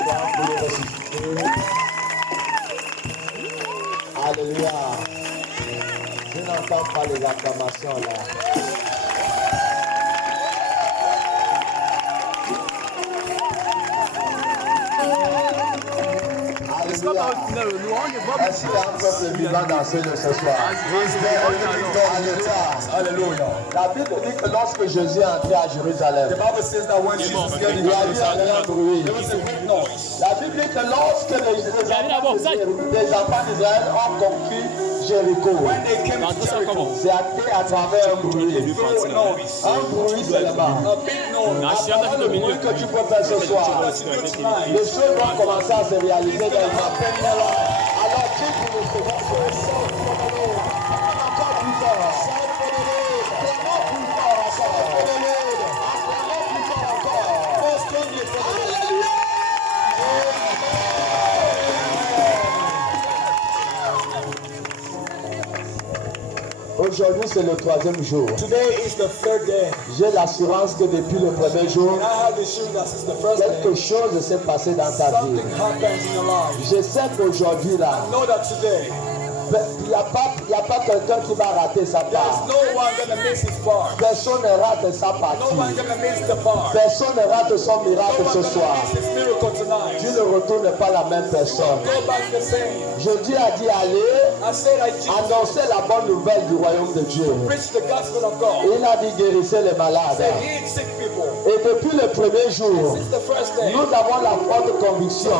Pour le ressusciter. Alléluia. Je n'entends pas les acclamations là. Est-ce qu'il y a un peuple vivant dans ce lieu ce soir? Alléluia. La Bible dit que lorsque Jésus est entré à Jérusalem, il y a eu un grand bruit. La Bible dit que lorsque les enfants d'Israël ont conquis Jéricho, c'est à travers un bruit. Un bruit seulement. Le bruit que tu peux faire ce soir. Les choses vont commencer à se réaliser dans ma peine. Alors tu peux recevoir ce sang encore plus fort. Aujourd'hui, c'est le 3e jour. J'ai l'assurance que depuis le premier jour, quelque chose s'est passé dans ta vie. Je sais qu'aujourd'hui, là, il n'y a pas quelqu'un qui va rater sa part. Personne ne rate sa partie. Personne ne rate son miracle ce soir. Dieu ne retourne pas la même personne. Jésus a dit allez, annoncer la bonne nouvelle du royaume de Dieu. Il a dit guérissez les malades. Et depuis le premier jour, nous avons la forte conviction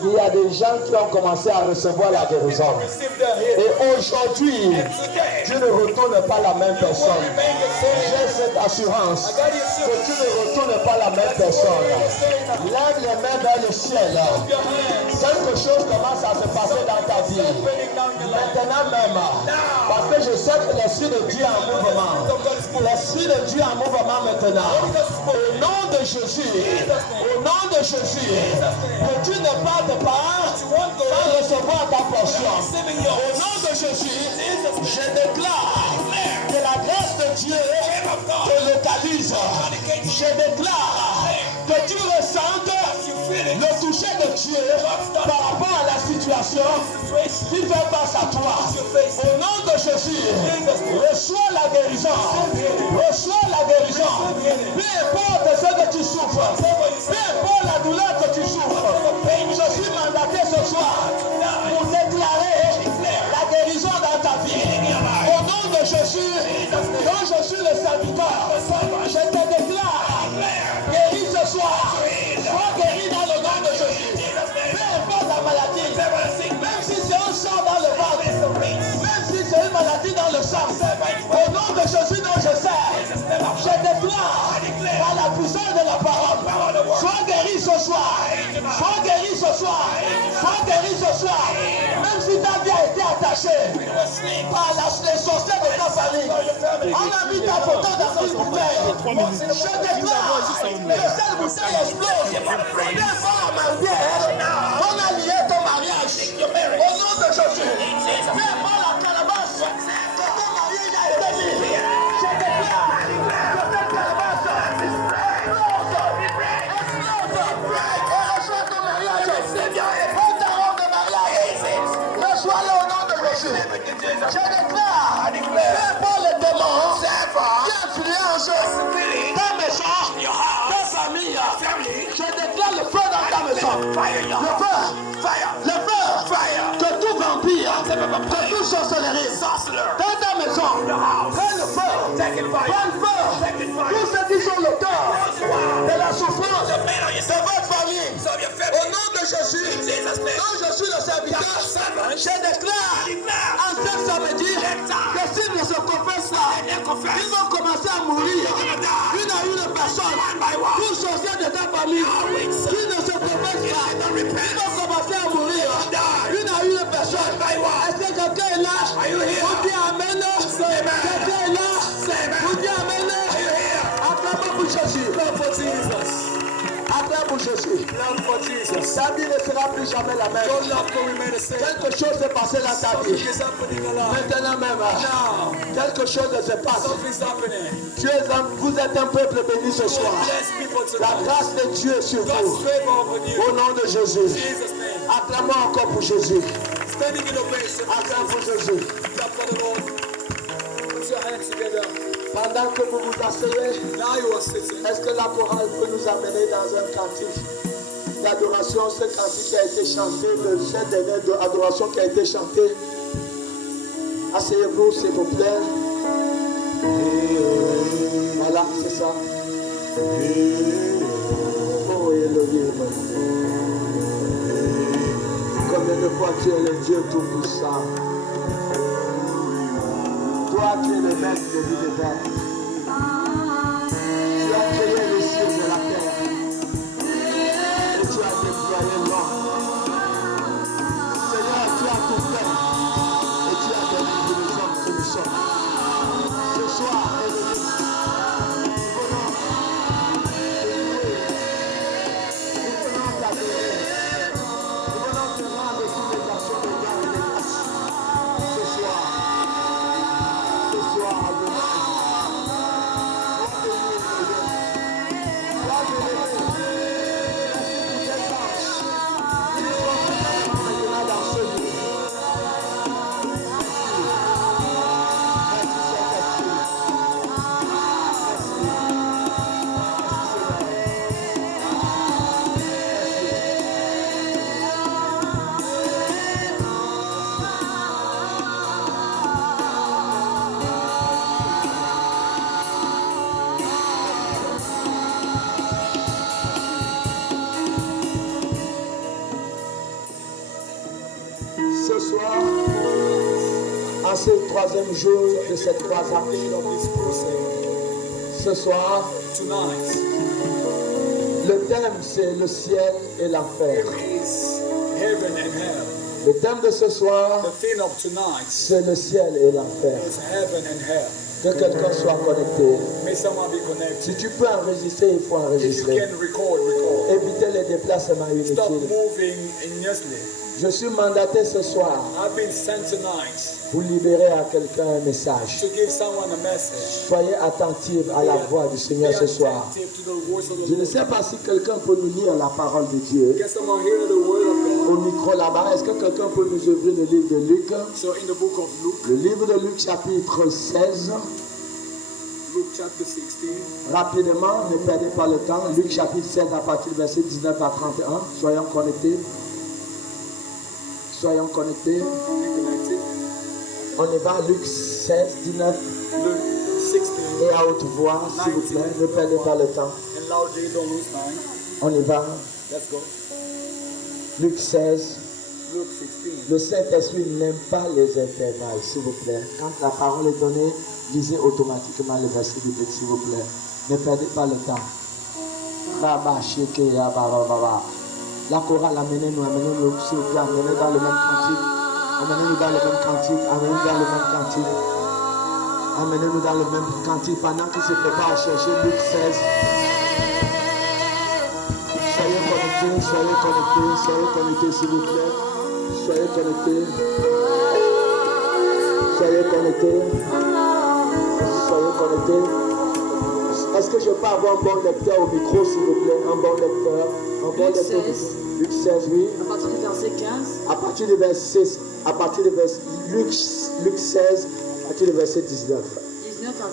qu'il y a des gens qui ont commencé à recevoir la guérison. Et aujourd'hui, Dieu ne retourne pas la même personne. J'ai cette assurance que Dieu ne retourne pas la même personne. Lève les mains vers le ciel. Quelque chose commence à se passer dans ta vie. Maintenant même. Parce que je sais que l'Esprit de Dieu est en mouvement. L'Esprit de Dieu est en mouvement maintenant. Au nom de Jésus. Au nom de Jésus. Que tu ne partes pas sans recevoir ta portion. Au nom de Jésus, je déclare que la grâce de Dieu te localise. Je déclare que tu ressentes le toucher de Dieu par rapport à la situation qui fait face à toi. Au nom de Jésus, reçois la guérison. Reçois la guérison. Peu importe ce que tu souffres, peu importe la douleur que tu souffres, je suis mandaté ce soir pour déclarer la guérison dans ta vie. Au nom de Jésus, dont je suis le serviteur, je te déclare, guéris ce soir. Sois guéri dans le nom de Jésus. Peu importe la maladie, même si c'est un sang dans le ventre, même si c'est une maladie dans le sang, au nom de Jésus dont je sers, je déclare par la puissance de la parole, sois guéri ce soir. Sois guéri ce soir. Sois guéri ce soir. Même si ta vie a été attachée par les sorciers de ta famille, on a mis ta photo dans une bouteille. Je déclare que cette bouteille explose. Des femmes en bière, on a lié ton mariage. Au nom de Jésus, viens par la calebasse que ton mariage a été mis. Je déclare que cette calebasse explose. Et reçois ton mariage. Prends ta robe de mariage. Reçois-le au nom de Jésus. Je déclare, peu importe les démons qui influencent ta maison, ta famille, je déclare le feu dans ta maison. Le feu, que tout vampire, que tout sorcellerie dans ta maison, prends le feu, prends le feu. Tous ceux qui sont l'auteur de la souffrance de votre famille, au nom de Jésus, quand je suis le serviteur, je déclare en ce samedi que s'ils ne se confessent pas, ils vont commencer à mourir une à une personne. Tous sorciers de ta famille qui ne se confessent pas, ils vont commencer à mourir une à une personne. Est-ce que quelqu'un est là? Vous dites Amen. Quelqu'un est là? Vous dites Amen. Acclamons pour Jésus. Acclamons pour Jésus. love for Jesus. Ta vie ne sera plus jamais la même. Your love will remain the same. Quelque chose s'est passé dans ta vie. Something is happening in your life. Maintenant même. Now. Quelque chose se passe. Something's happening. Vous êtes un peuple béni ce soir. La grâce de Dieu est sur vous. Au nom de Jésus. Acclamons encore pour Jésus. Acclamons pour Jésus. Pendant que vous vous asseyez, est-ce que la chorale peut nous amener dans un cantique d'adoration, ce cantique qui a été chanté, cette dernière adoration qui a été chantée? Asseyez-vous s'il vous plaît. Voilà, c'est ça. Oh, Elohim. Combien de fois tu es le Dieu tout-puissant? Toi, tu es le maître de l'univers. Tu as créé les cieux de la terre. Et tu as déployé l'homme. Seigneur, tu as tout fait. Et tu as donné pour les hommes que nous sommes. Ce soir, Elohim, nous venons t'adorer. Nous venons te rendre toutes les actions de gloire et de grâce. Ce soir. Ce soir, en ce troisième jour de cette croisade, ce soir, le thème c'est le ciel et l'enfer. Le thème de ce soir, c'est le ciel et l'enfer. Que quelqu'un soit connecté. Si tu peux enregistrer, il faut enregistrer. Évitez les déplacements inutiles. Je suis mandaté ce soir pour libérer à quelqu'un un message. Soyez attentifs à la voix du Seigneur ce soir. Je ne sais pas si quelqu'un peut nous lire la parole de Dieu. Au micro là-bas, est-ce que quelqu'un peut nous ouvrir le livre de Luc? Le livre de Luc chapitre 16. Rapidement, ne perdez pas le temps. Luc chapitre 16 à partir du verset 19 à 31. Soyons connectés. Soyons connectés. On y va, Luc 16, 19. Et à haute voix, s'il vous plaît, ne perdez pas le temps. On y va. Luc 16. Le Saint-Esprit n'aime pas les intervalles, s'il vous plaît. Quand la parole est donnée, lisez automatiquement le verset biblique, s'il vous plaît. Ne perdez pas le temps. La chorale, amenez-nous, s'il vous plaît, amenez-nous dans le même cantique. Amenez-nous dans le même cantique. Amenez-nous dans le même cantique. Amenez-nous dans le même cantique pendant qu'il se prépare à chercher Luc 16. Soyez connectés, s'il vous plaît. Soyez connectés. Soyez connectés. Soyez connectés. Est-ce que je peux avoir un bon lecteur au micro, s'il vous plaît? Un bon lecteur. Luc 16. Luc 16, oui. À partir du verset 15. À partir du verset 6. À partir du verset Luc 16, à partir du verset 19. 19 à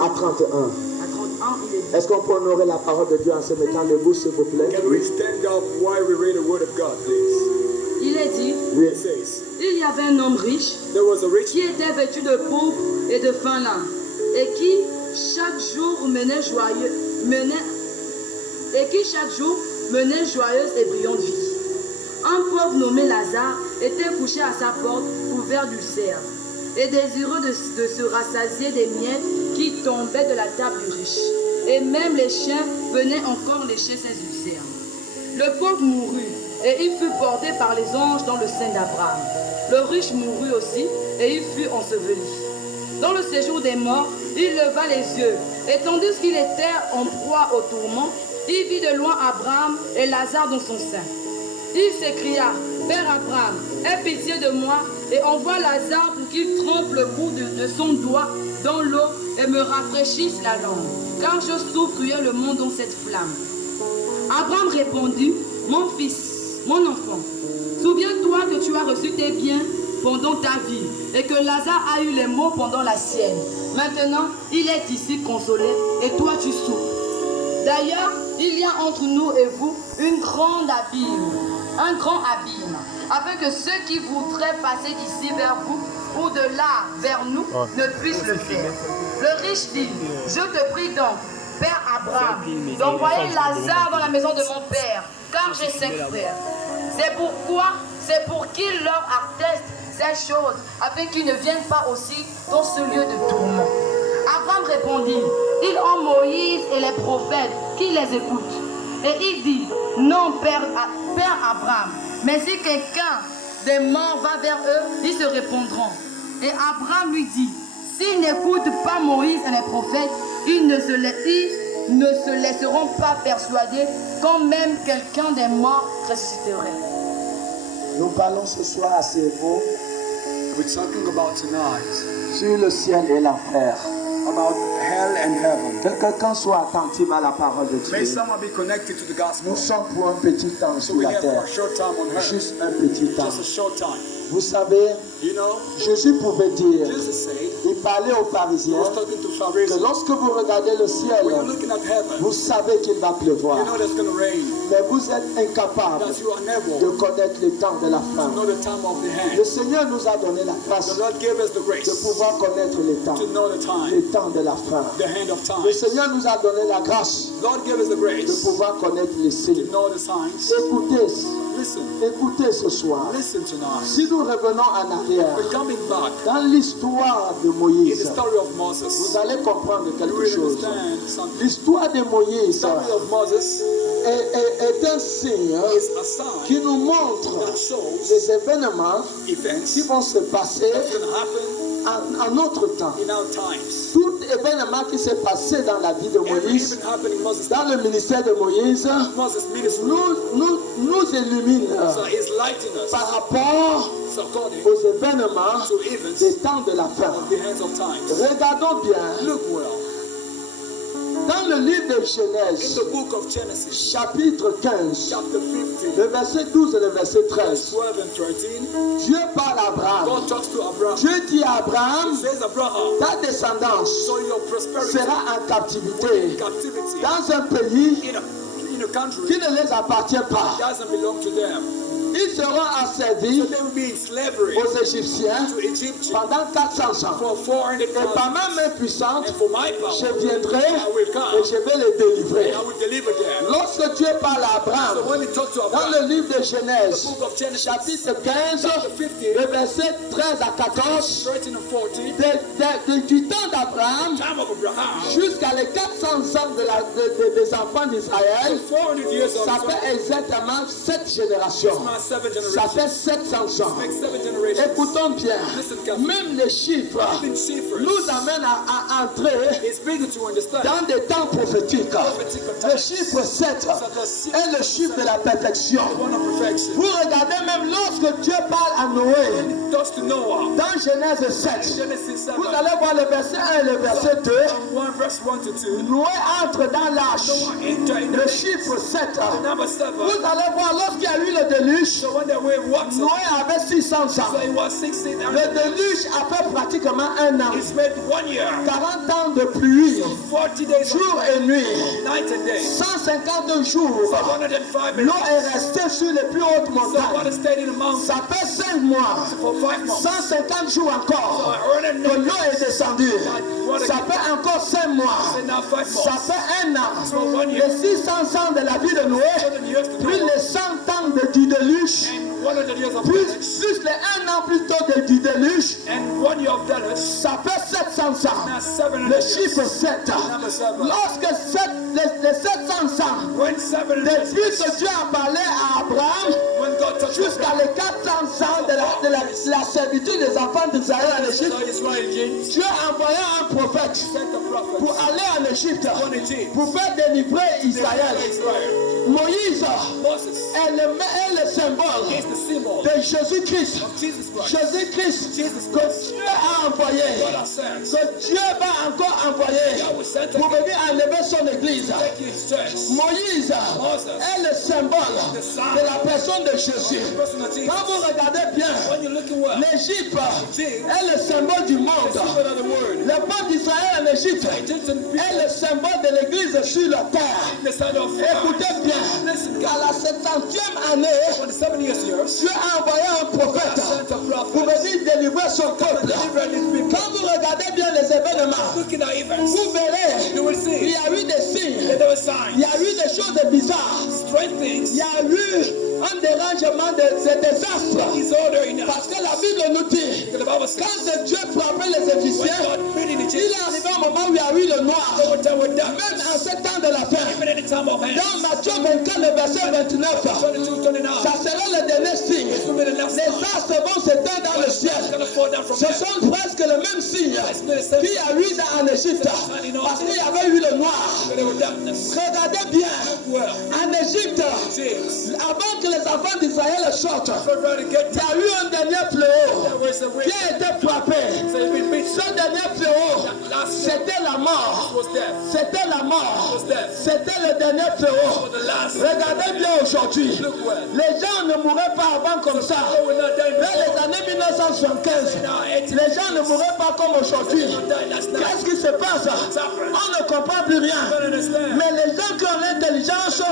21. À 31. À 31, il est dit. Est-ce qu'on peut honorer la parole de Dieu en se mettant debout, s'il vous plaît? Can we stand up while we read the word of God, please? Il est dit, Oui. It says, il y avait un homme riche there was a rich qui était vêtu de pourpre et de fin lin et qui chaque jour menait joyeuse et brillante vie. Un pauvre nommé Lazare était couché à sa porte, couvert d'ulcères, et désireux de se rassasier des miettes qui tombaient de la table du riche. Et même les chiens venaient encore lécher ses ulcères. Le pauvre mourut, et il fut porté par les anges dans le sein d'Abraham. Le riche mourut aussi, et il fut enseveli. Dans le séjour des morts, il leva les yeux, et tandis qu'il était en proie au tourment, il vit de loin Abraham et Lazare dans son sein. Il s'écria, Père Abraham, aie pitié de moi et envoie Lazare pour qu'il trempe le bout de son doigt dans l'eau et me rafraîchisse la langue, car je souffre cruellement dans cette flamme. Abraham répondit, mon fils, mon enfant, souviens-toi que tu as reçu tes biens pendant ta vie et que Lazare a eu les maux pendant la sienne. Maintenant, il est ici consolé et toi tu souffres. D'ailleurs, il y a entre nous et vous un grand abîme, afin que ceux qui voudraient passer d'ici vers vous ou de là vers nous ne puissent le faire. Le riche dit, je te prie donc, Père Abraham, d'envoyer Lazare dans la maison de mon père, car j'ai 5 frères. C'est pour qu'il leur atteste ces choses, afin qu'ils ne viennent pas aussi dans ce lieu de tourment. Abraham répondit, ils ont Moïse et les prophètes qui les écoutent. Et il dit, non, Père Abraham, mais si quelqu'un des morts va vers eux, ils se répondront. Et Abraham lui dit, s'ils n'écoutent pas Moïse et les prophètes, ils ne se laisseront pas persuader quand même quelqu'un des morts ressusciterait. Nous parlons ce soir à ces mots We're talking about tonight sur le ciel et l'enfer. about hell and heaven. Que quelqu'un soit attentif à la parole de May Dieu. someone be connected to the gospel. Nous sommes pour un petit temps So sur we're la here for terre. a short time on earth. Juste un petit temps. Just a short time. Vous savez, You know, Jésus pouvait dire, Jesus said, il parlait aux he pharisiens, was talking to que Pharisees. lorsque vous regardez le ciel, When you're looking at heaven, vous savez qu'il va pleuvoir. you know there's going to rain. Mais vous êtes incapables That you are unable de connaître le temps de la to fin. know the time of the Le hand. Seigneur nous a donné la grâce The Lord gave us the grace de pouvoir connaître le temps, to know the time, le temps de la fin. the hand of time. Le Seigneur nous a donné la grâce Lord gave us the de grace pouvoir connaître les to signes. know the signs. Écoutez, Listen, écoutez ce soir. listen tonight. Si nous revenons en arrière, We're coming back dans l'histoire de in the Moïse, story of vous Moses. allez comprendre You quelque will chose. understand something. L'histoire de The Moïse story of Moses est un signe is a sign qui nous montre that shows les événements events qui vont se passer that's going to happen en notre temps. in our times. Tout événement qui s'est passé dans la vie de Every Moïse, event happened in Moses' dans le ministère de Moïse, Moses' ministry. nous illumine So he's lighting us par rapport according aux événements to events des temps de la fin. of the hands of times. Regardons bien, Look well. dans le livre de In Genèse, the book of Genesis, chapitre 15, chapter 15, le verset 12 et le verset verse 13, 12 and 13, Dieu parle à Abraham. God talks to Abraham. Dieu dit à Abraham, Says, Abraham, ta descendance so your prosperity sera en in captivité captivity dans un pays in a country qui ne les appartient pas. doesn't belong to them. Ils seront So asservis they will be in slavery aux Égyptiens to Egypt pendant 400 ans. for 400 Et par years. ma main puissante, And for my je power, viendrai I will et come je vais les délivrer. and I will deliver them. Lorsque Dieu parle à So Abraham, when he talked to dans Abraham, le livre de the Genèse, book of Genesis, chapitre 15, chapter 15, le verset 13 à 14, 13 and 14, du temps d'Abraham time of Abraham, jusqu'à les 400 ans des enfants d'Israël, 400 years of ça fait exactement 7 générations. my 7 Ça generations. fait 700 ans. Make 7 generations. Écoutons bien, même les chiffres Even chiffres nous amènent à entrer is bigger to understand. dans des temps prophétiques. Le chiffre 7 est le chiffre de la perfection. One of perfection. Vous regardez même lorsque Dieu parle à Noé, Talks to Noah. dans Genèse 7, Genesis 7. vous allez voir le verset 1 et le verset 2. 1 verse 1 to 2. Noé entre dans l'arche. Enter in Le the chiffre 7. number 7. Vous allez voir lorsqu'il y a eu le déluge, So when the wave walks up, Noé avait 600 so ans. it was 16 Le and déluge a fait pratiquement un an. it's made 1 year. 40 ans de pluie, 40 days jour of et nuit. night and day. 150 jours. 105 L'eau est restée sur les plus hautes So montagnes. water stayed in the mountain Ça fait 5 mois. for 5 months. 150 jours encore. So Que l'eau est descendue. Ça fait encore 5 mois. now 5 Ça months. fait un an. So 1 year. Les 600 ans de la vie de Noé, 7 years to plus Noah. les 100 ans du déluge, And 100 years of plus deluge. les 1 an plus tôt du déluge, And 1 year of deluge. ça fait 700 ans. Now 700 Le years. chiffre 7. Number 7. Lorsque les 700 ans, When 7 years. depuis que Dieu a parlé à Abraham, When God jusqu'à les 400 ans de la servitude des enfants d'Israël en Égypte, Dieu a envoyé un prophète pour aller en Égypte, pour faire délivrer Israël. Moïse est le symbole de Jésus-Christ. Jésus-Christ que Dieu a envoyé, que Dieu va encore envoyer pour venir enlever son église. Moïse est le symbole de la personne de Jésus. Quand vous regardez bien, l'Égypte est le symbole du monde. Le peuple d'Israël en Égypte est le symbole de l'église sur la terre. Écoutez bien, à la 70e année, Dieu a envoyé un prophète pour venir délivrer son peuple. Quand vous regardez bien les événements, vous verrez, il y a eu des signes, il y a eu des choses bizarres, il y a eu un dérangement de ces désastres. Parce que la Bible nous dit, quand Dieu frappait les Égyptiens, il est arrivé un moment où il y a eu le noir. Même en ce temps de la fin, dans Matthieu 24, le verset 29, ça sera le dernier signe. Les astres vont s'éteindre dans le ciel. Ce sont presque le même signe qu'il y a eu en Égypte, parce qu'il y avait eu le noir. Regardez bien, en Égypte, avant que les enfants d'Israël sortent, il y a eu un dernier fléau qui a été frappé. Ce dernier fléau, c'était la mort. C'était la mort. C'était le dernier fléau. Regardez bien aujourd'hui, les gens ne mourraient pas avant comme ça. Dans les années 1975, les gens ne mourraient pas comme aujourd'hui. Qu'est-ce qui se passe? On ne comprend plus rien. Mais les gens qui ont l'intelligence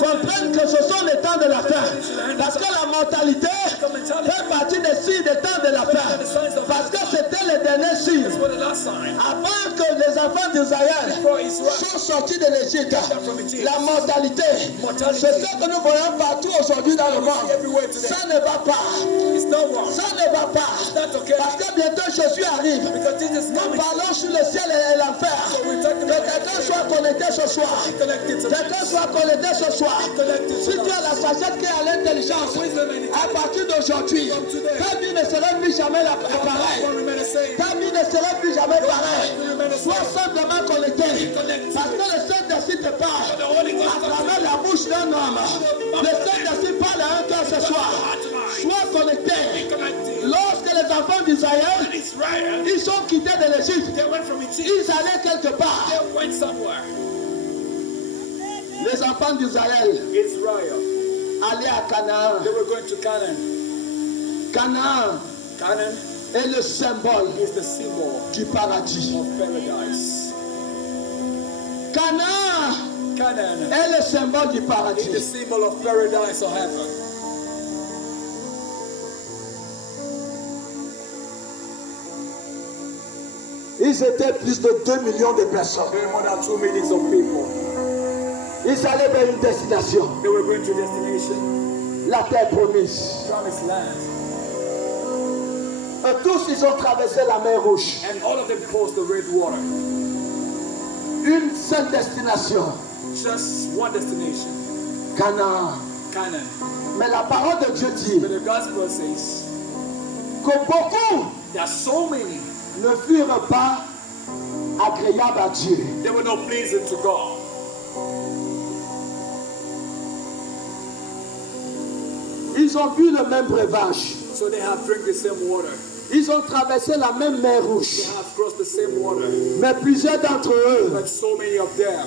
comprennent que ce sont les temps de la fin. Parce que la mortalité fait partie des signes des temps de la fin. Parce que c'était le dernier signe. Avant que les enfants d'Israël soient sortis de l'Égypte, la mortalité, c'est ce que nous voyons partout aujourd'hui dans le monde. Ça ne va pas. Ça ne va pas. Parce que bientôt Jésus arrive. Nous parlons sur le ciel et l'enfer. Que quelqu'un soit connecté ce soir. Quelqu'un soit connecté ce soir. Si tu as la sagesse qui a l'intelligence, à partir d'aujourd'hui, ta vie ne sera plus jamais pareille. Ta vie ne sera plus jamais pareille. Sois simplement connecté. Parce que le Saint-Esprit te parle à travers la bouche d'un homme. Le Saint-Esprit parle à un cœur ce soir. Sois connecté. Lorsque les enfants d'Israël, ils sont quittés de l'Égypte, ils allaient quelque part. Les enfants d'Israël allaient à Canaan. Canaan est le symbole du paradis. Canaan est le symbole du paradis. Ils étaient plus de 2 millions de personnes. Ils allaient vers une destination. La terre promise. Et tous ils ont traversé la mer Rouge. Une seule destination. Just one destination. Canaan. Mais la parole de Dieu dit But the gospel says que beaucoup there are so many ne furent pas agréables à Dieu. they were not pleasing to God. Ils ont bu le même breuvage. So they have drink the same water. Ils ont traversé la même mer Rouge. They have crossed the same water. Mais plusieurs d'entre eux But so many of them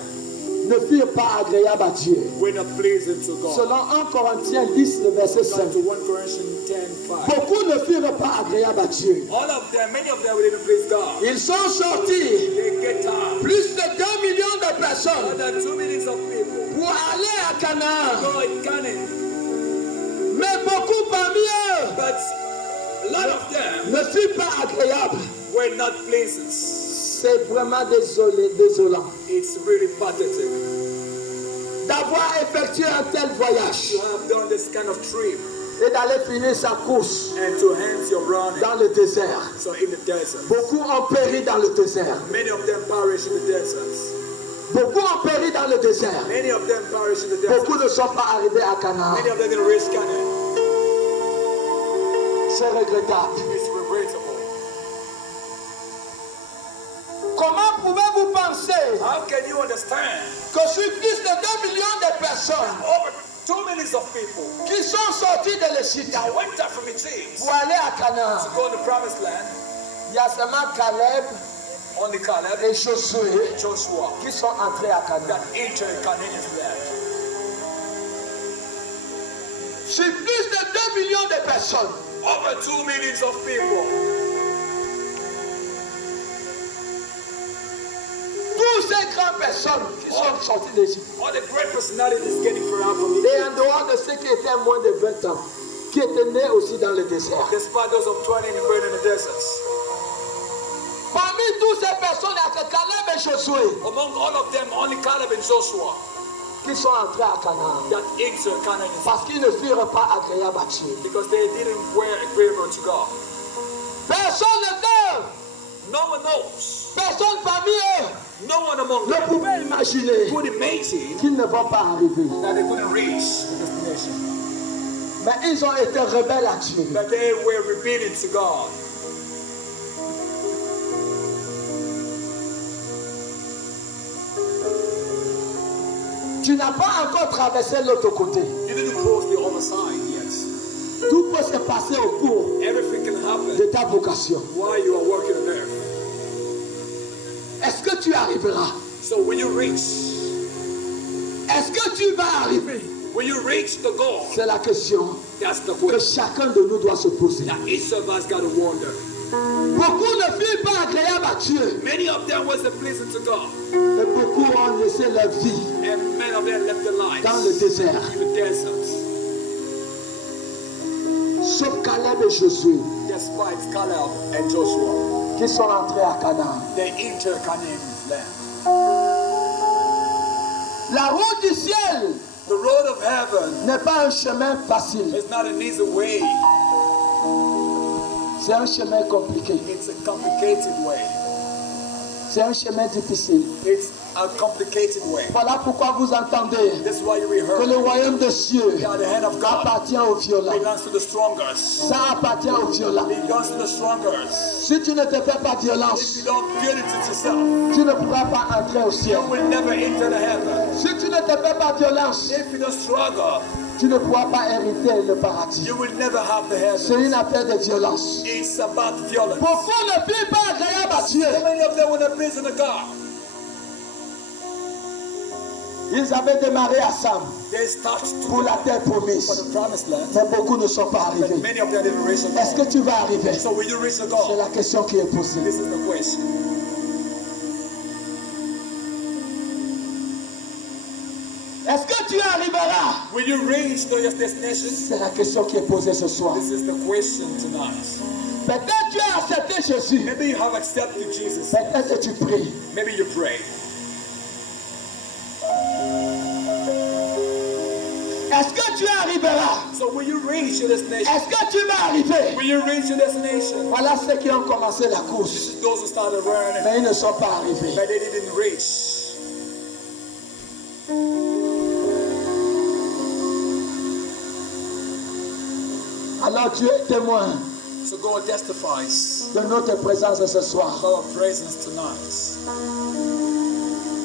ne furent pas agréables à Dieu. were not pleasing to God. Selon 1 Corinthiens 10, le verset 5. According to 1 Corinthians 10:5. Beaucoup ne furent pas agréables à Dieu. All of them, many of them didn't please God. Ils sont sortis, They get tired. plus de 2 millions de More personnes, than 2 millions of people pour aller à Canaan. go in Canaan. Mais beaucoup parmi eux But a lot of them ne furent pas agréables. were not pleasing. C'est vraiment désolant It's really pathetic d'avoir effectué un tel voyage to have done this kind of trip et d'aller finir sa course and to end your running. dans le désert. So in the desert. Beaucoup ont péri dans le désert. Many of them perish in the deserts. Beaucoup ont péri dans le désert. Many of them perish in the desert. Beaucoup ne sont pas arrivés à Canaan. Many of them didn't reach Canaan. C'est regrettable. It's regrettable. Comment pouvez-vous penser How can you understand que sur plus de 2 millions de personnes over 2 millions of people qui sont sortis de l'Égypte that went out from Egypt pour aller à Canaan, to go to the promised land? il y a seulement Caleb Only Caleb et Josué and Joshua qui sont entrés à Canaan. that entered Canaan's land. Sur plus de 2 millions de personnes, Over 2 millions of people. toutes ces grandes personnes qui sont sorties d'Égypte, All the great personalities getting thrown out from et Egypt. en dehors de ceux qui étaient moins de 20 ans, qui étaient nés aussi dans le désert. Despite those of 20 and born in the deserts. Parmi toutes ces personnes, il y a que Caleb et Josué Among all of them, only Caleb and Joshua qui sont entrés à Canaan. that entered Canaan Parce qu'ils ne furent pas agréables à Dieu. because they didn't wear agreeable to God. Personne ne sait, No one knows. personne parmi eux No one among ne them pouvait imaginer could imagine qu'ils ne vont pas arriver. that they couldn't reach the destination. Mais ils ont été rebelles à Dieu. That they were rebelling to God. Tu n'as pas encore traversé l'autre côté. You didn't cross the other side yet. Tout peut se passer au cours Everything can de happen ta vocation. while you are working on earth. Est-ce que tu arriveras? So when you reach, Est-ce que tu vas arriver? when you reach the goal, C'est la question that's the que question chacun de nous doit se poser. that each of us got to wonder. Beaucoup ne furent pas agréables à Dieu, Many of them wasn't pleasing to God, mais beaucoup ont laissé leur vie and many of them left their lives dans le désert. in the desert. Sauf Caleb et Josué Despite Caleb and Joshua, qui sont entrés à Canaan. they entered Canaan's land. La route du ciel The road of heaven n'est pas un chemin facile, is not an easy way. c'est un chemin compliqué, It's a complicated way. c'est un chemin difficile. It's a complicated way. Voilà pourquoi vous entendez That's why you que rehearse. le royaume des cieux God, the hand of God appartient aux violents. belongs to the strongest. Ça appartient aux violents. Belongs to the strongest. Si tu ne te fais pas If violence, you don't feel it to yourself, tu ne pourras pas entrer au ciel. you will never enter the heaven. Si tu ne te fais pas violence, If you don't struggle, tu ne pourras pas hériter le paradis. you will never have the C'est heaven. une affaire de violence. It's about violence. Beaucoup ne furent pas agréables à Dieu. So many of them were not pleasing to God. Ils avaient démarré à Sam They started pour la terre for promise, the promised land, mais beaucoup ne sont pas but arrivés. many of them didn't reach the Est-ce goal. que tu vas arriver? So will you reach the C'est goal? la question qui est posée. This is the question. Est-ce que tu arriveras? Will you reach to your destination? C'est la question qui est posée ce soir. This is the question tonight. Peut-être tu as accepté Jésus. Maybe you have accepted Jesus. Peut-être que tu pries. Maybe you pray. Est-ce que tu arriveras? So will you reach your destination? Est-ce que tu vas arriver? Will you reach your destination? Voilà ceux qui ont commencé la This course, is those who started running, mais ils ne sont pas arrivés. but they didn't reach. Alors Dieu est témoin So God testifies de notre présence ce soir. of our presence tonight.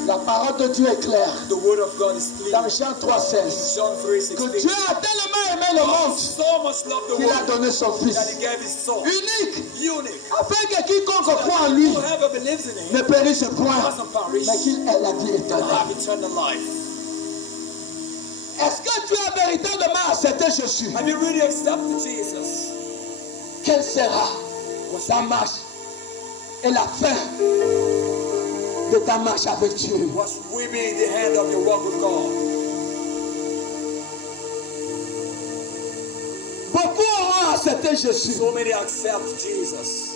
La parole de Dieu est claire. The word of God is clear. Dans Jean 3,16, John que 3:16. Dieu a tellement aimé le monde So much love the qu'il a world donné son Fils that He gave His Son, unique, unique, afin que quiconque croit en lui whoever believes in Him ne périsse point, doesn't perish, mais qu'il ait la vie but éternelle. have eternal life. Est-ce que tu as véritablement accepté Jésus? Have you really accepted Jesus? Quelle sera ta marche et la fin de ta marche avec Dieu? What will be the hand of your walk with God? Beaucoup auront accepté Jésus So many accept Jesus,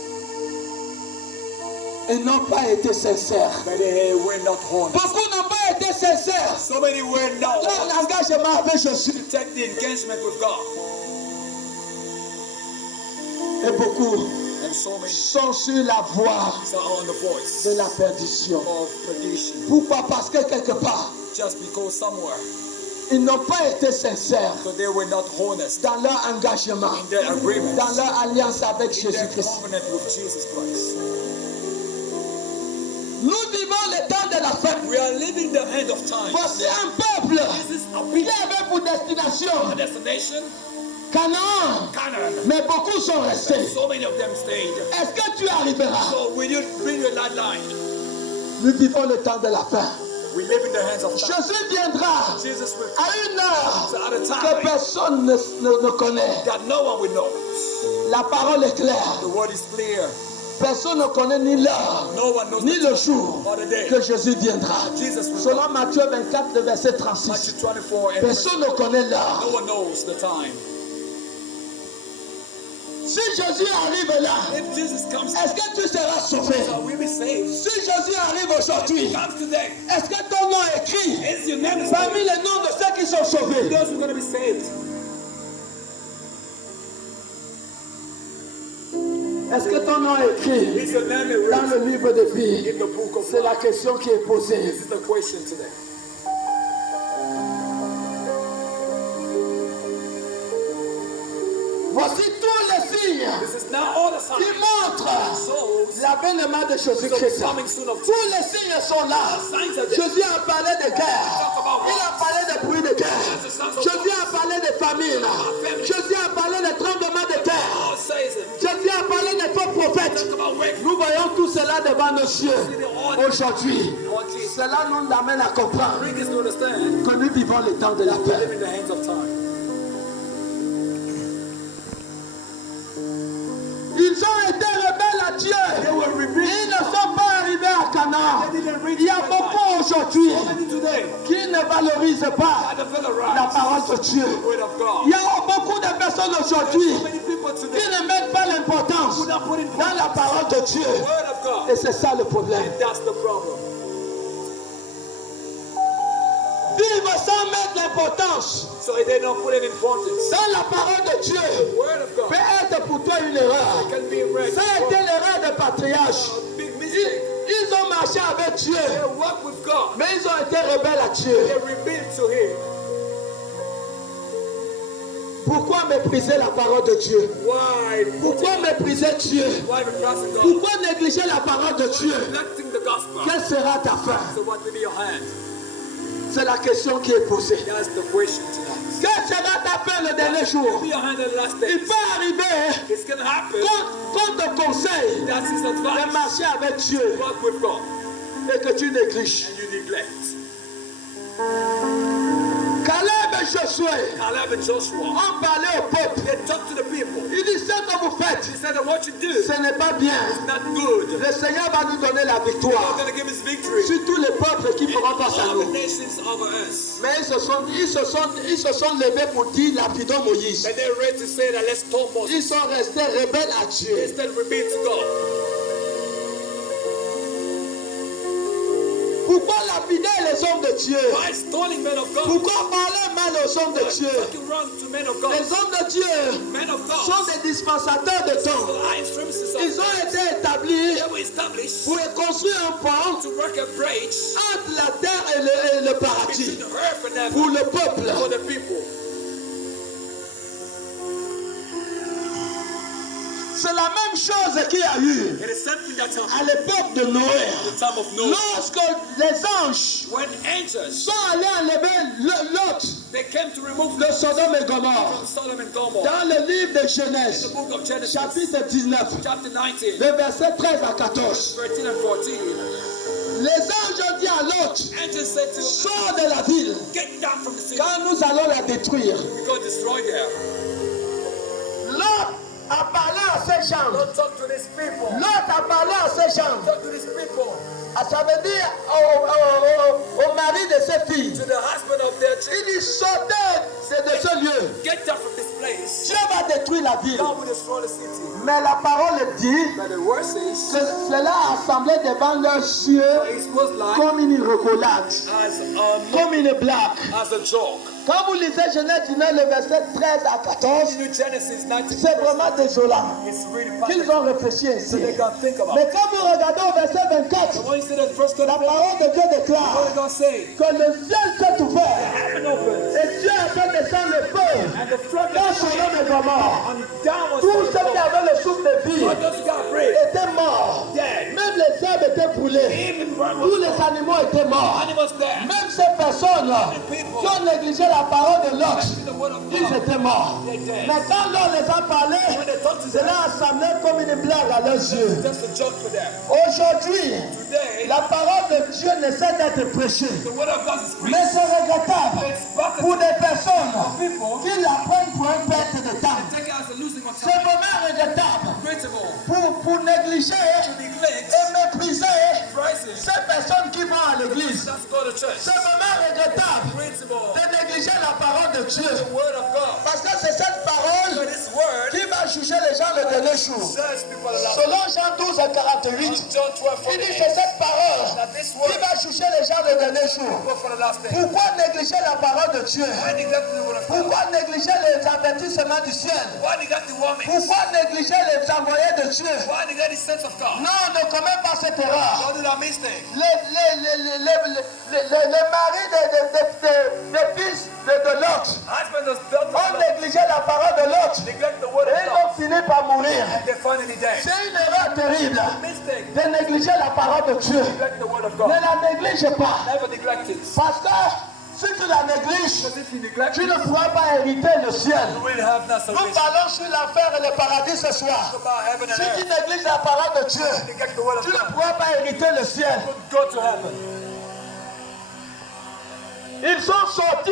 et n'ont pas été sincères. but they were not honest. Beaucoup n'ont pas été sincères. So many were not Leur honest engagement avec Jésus. to take the engagement with God. Et beaucoup And so many sont sur la voie are on the voice de la perdition. of perdition. Pourquoi? Parce que quelque part, Just because somewhere Ils n'ont pas été sincères So they were not honest dans leur engagement, in their agreement, dans leur alliance avec in their Jésus-Christ. covenant with Jesus Christ. Nous vivons le temps de la fin. We are living the end of time. Voici un peuple This is a qui people, avait pour destination a destination, Canaan, Canaan. mais beaucoup sont restés. So many of them stayed. Est-ce que tu arriveras? So will you bring your line? Nous vivons le temps de la fin. We live in the hands of time. Jésus viendra Jesus will à une heure So at a que time personne ne connaît. that no one will know. La parole est claire. The word is clear. Personne ne connaît ni l'heure, No one knows ni the le time jour or the day. que Jésus viendra. Jesus will Selon come. Matthieu 24, le verset 36. Matthew 24 and Personne ne connaît l'heure. no one knows the time. Si Jésus arrive là, If Jesus comes, est-ce que tu seras sauvé? shall we be saved? Si Jésus arrive aujourd'hui, Comes today. est-ce que ton nom est écrit Is your name parmi les noms de ceux qui sont sauvés? those who are going to be saved? Est-ce que ton nom est écrit Is your name dans written le livre de vie? in the book of C'est la life? question qui est posée. This is the question today. Voici tous les signes This is now all the qui signs. montrent Souls, l'avènement de the Jésus-Christ. coming soon of Tous les signes sont là. signs of this. Jésus a parlé de guerre. Il a parlé de bruit de guerre. Jésus a parlé de famine. Jésus a parlé de tremblement de terre. God says it. Jésus a parlé de faux prophètes. Talk about wake. Nous voyons tout cela devant nos yeux aujourd'hui. What Jesus Cela nous amène à comprendre bring us to understand. que nous vivons le temps de la We paix. live in the hands of time. Ils ont été rebelles à Dieu. Ils ne sont pas arrivés à Canaan. Il y a beaucoup aujourd'hui Many today, qui ne valorisent pas I feel la right. parole de Dieu. The word of Il y God. a beaucoup de personnes aujourd'hui So many people qui today ne mettent pas l'importance who not put in dans la parole de Dieu. the word of God. Et c'est ça le problème. And that's the problem. Vivre sans mettre l'importance So they don't put in importance. dans la parole de Dieu The word of God peut être pour toi une erreur. can be read. Ça a été l'erreur des patriarches. Big mistake. Ils ont marché avec Dieu, They walk with God. mais ils ont été rebelles à Dieu. They rebuild to Him. Pourquoi mépriser la parole de Dieu? Why? Pourquoi mépriser Dieu? Why repressing God? Pourquoi négliger la parole de Dieu? Neglecting the gospel. Quelle sera ta fin? So what will be your hand? C'est la question qui est posée. That's the question tonight. Quelle sera ta fin le dernier jour? Will be your hand in the last Il days. peut arriver It's gonna happen. qu'on te conseille That's His de advice. marcher avec Dieu Walk with God et que tu négliges. and you neglect. Caleb et Josué Caleb and Joshua, ont parlé au peuple. they talk to the people. Il dit ce que vous faites, He said that what you do is ce n'est pas bien. not good. Le Seigneur va nous donner la God victoire gonna give us victory. sur tous les peuples qui feront face à All the nous. nations over us. Mais ils se sont levés pour dire lapidons Moïse. But they're ready to say that let's stone Moses. Ils sont restés rebelles à Dieu. Instead rebuild to God. Pourquoi lapider les hommes de Dieu? Why stoning men of God? Pourquoi parler mal aux hommes de Why Dieu? talking wrong to men of God? Les hommes de Dieu Men of God. sont des dispensateurs de temps. I services Ils of ont été établis they were established pour construire un pont to work a bridge entre la terre et le paradis between earth and heaven pour le peuple. for the people. C'est la même chose qu'il y a eu It is something that à happened l'époque de Noé. at the time of Noah. Lorsque les anges When angels, sont allés enlever Lot they came to remove de Sodome et Gomorrhe, from Sodom and Gomorrah. dans le livre de In the Genèse, book of Genesis, chapitre 19, chapter 19, le verset 13 à 14, 13 and 14, les anges ont dit à Lot, angels said to sors de la ville, get down from the city. car nous allons la détruire. We go destroy there. Lot a parlé à ces gens. Don't talk to these people. Lot a parlé à ces gens. Talk to these people. Ça veut dire au mari de ses filles. To the husband of their children. Il dit sortez de ce lieu. Get down from this place. Dieu va détruire la ville. God will destroy the city. Mais la parole dit But the word says, que cela a semblé devant leurs yeux it was like comme une rigolade, as comme une blague. a joke. Quand vous lisez Genèse 19, le verset 13 à 14, In Genesis 19, c'est vraiment désolant it's really qu'ils pathetic. ont réfléchi So ainsi. they gotta think about Mais it. quand vous regardez au verset 24, When you see that first la 24, parole de Dieu what déclare are they gonna say? que le ciel s'est ouvert Heaven opened, et Dieu a fait descendre le feu and the flood dans son homme et mort. and down was Tous ceux qui avaient le souffle de vie God just got bread. étaient morts. Dead. Même les arbres étaient brûlés. Even one Tous was les animaux étaient morts. animals there. Même ces personnes qui ont négligé la parole de Lot, The word of ils God. étaient morts. They're dead. Mais quand Lot les a parlé, When they talk to them, cela a semblé comme une blague à leurs yeux. just a joke for them. Aujourd'hui, Today, la parole de Dieu ne cesse d'être prêchée. the word of God is preached. Mais c'est regrettable It's better pour des personnes people qui la prennent pour un perte de temps. take it as a losing of C'est time. vraiment regrettable Regrettable pour négliger to neglect et mépriser prices. ces personnes qui vont à l'église. Let's go to church. C'est vraiment regrettable Regrettable. de négliger la parole de Dieu. The word of God. Parce que c'est cette So parole this word qui va juger les gens le dernier jour. judge people a lot. Selon Jean 12 et 48, John 12, il dit 48. que cette parole That this qui word va juger les gens le dernier jour. go for the last day. Pourquoi négliger la parole de Dieu? Why neglect the word of God? Pourquoi négliger les avertissements du ciel? Why neglect the warnings? Pourquoi négliger les envoyés de Dieu? Why neglect the sense of God? Non, ne commets pas cette erreur. Don't do that mistake. Les maris des fils de Lot Husband has built ont négligé la parole de Lot neglect the word et of ils God. ont fini par mourir. And they finally dead. C'est une erreur terrible Mistake. de négliger la parole de Dieu. Neglect the word of Ne God. la néglige pas. Never neglect it. Parce que si tu la négliges, Because if you neglect tu it, ne pourras pas hériter le ciel. you will have no Nous salvation. parlons sur l'enfer et le paradis ce soir. About heaven and Si tu earth. négliges la parole de Dieu, Neglect the word of tu ne God. pourras pas hériter le ciel. Go to heaven. Ils sont sortis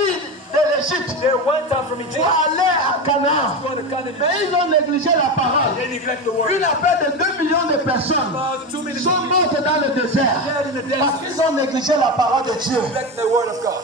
de l'Égypte They went out from Egypt pour aller à Canaan. to the Canaan. Mais ils ont négligé la parole. They neglect the word. Une affaire de 2 millions de personnes About 2 million sont people mortes dans le désert dead in the parce desert. qu'ils ont négligé la parole de Dieu. Neglect the word of God.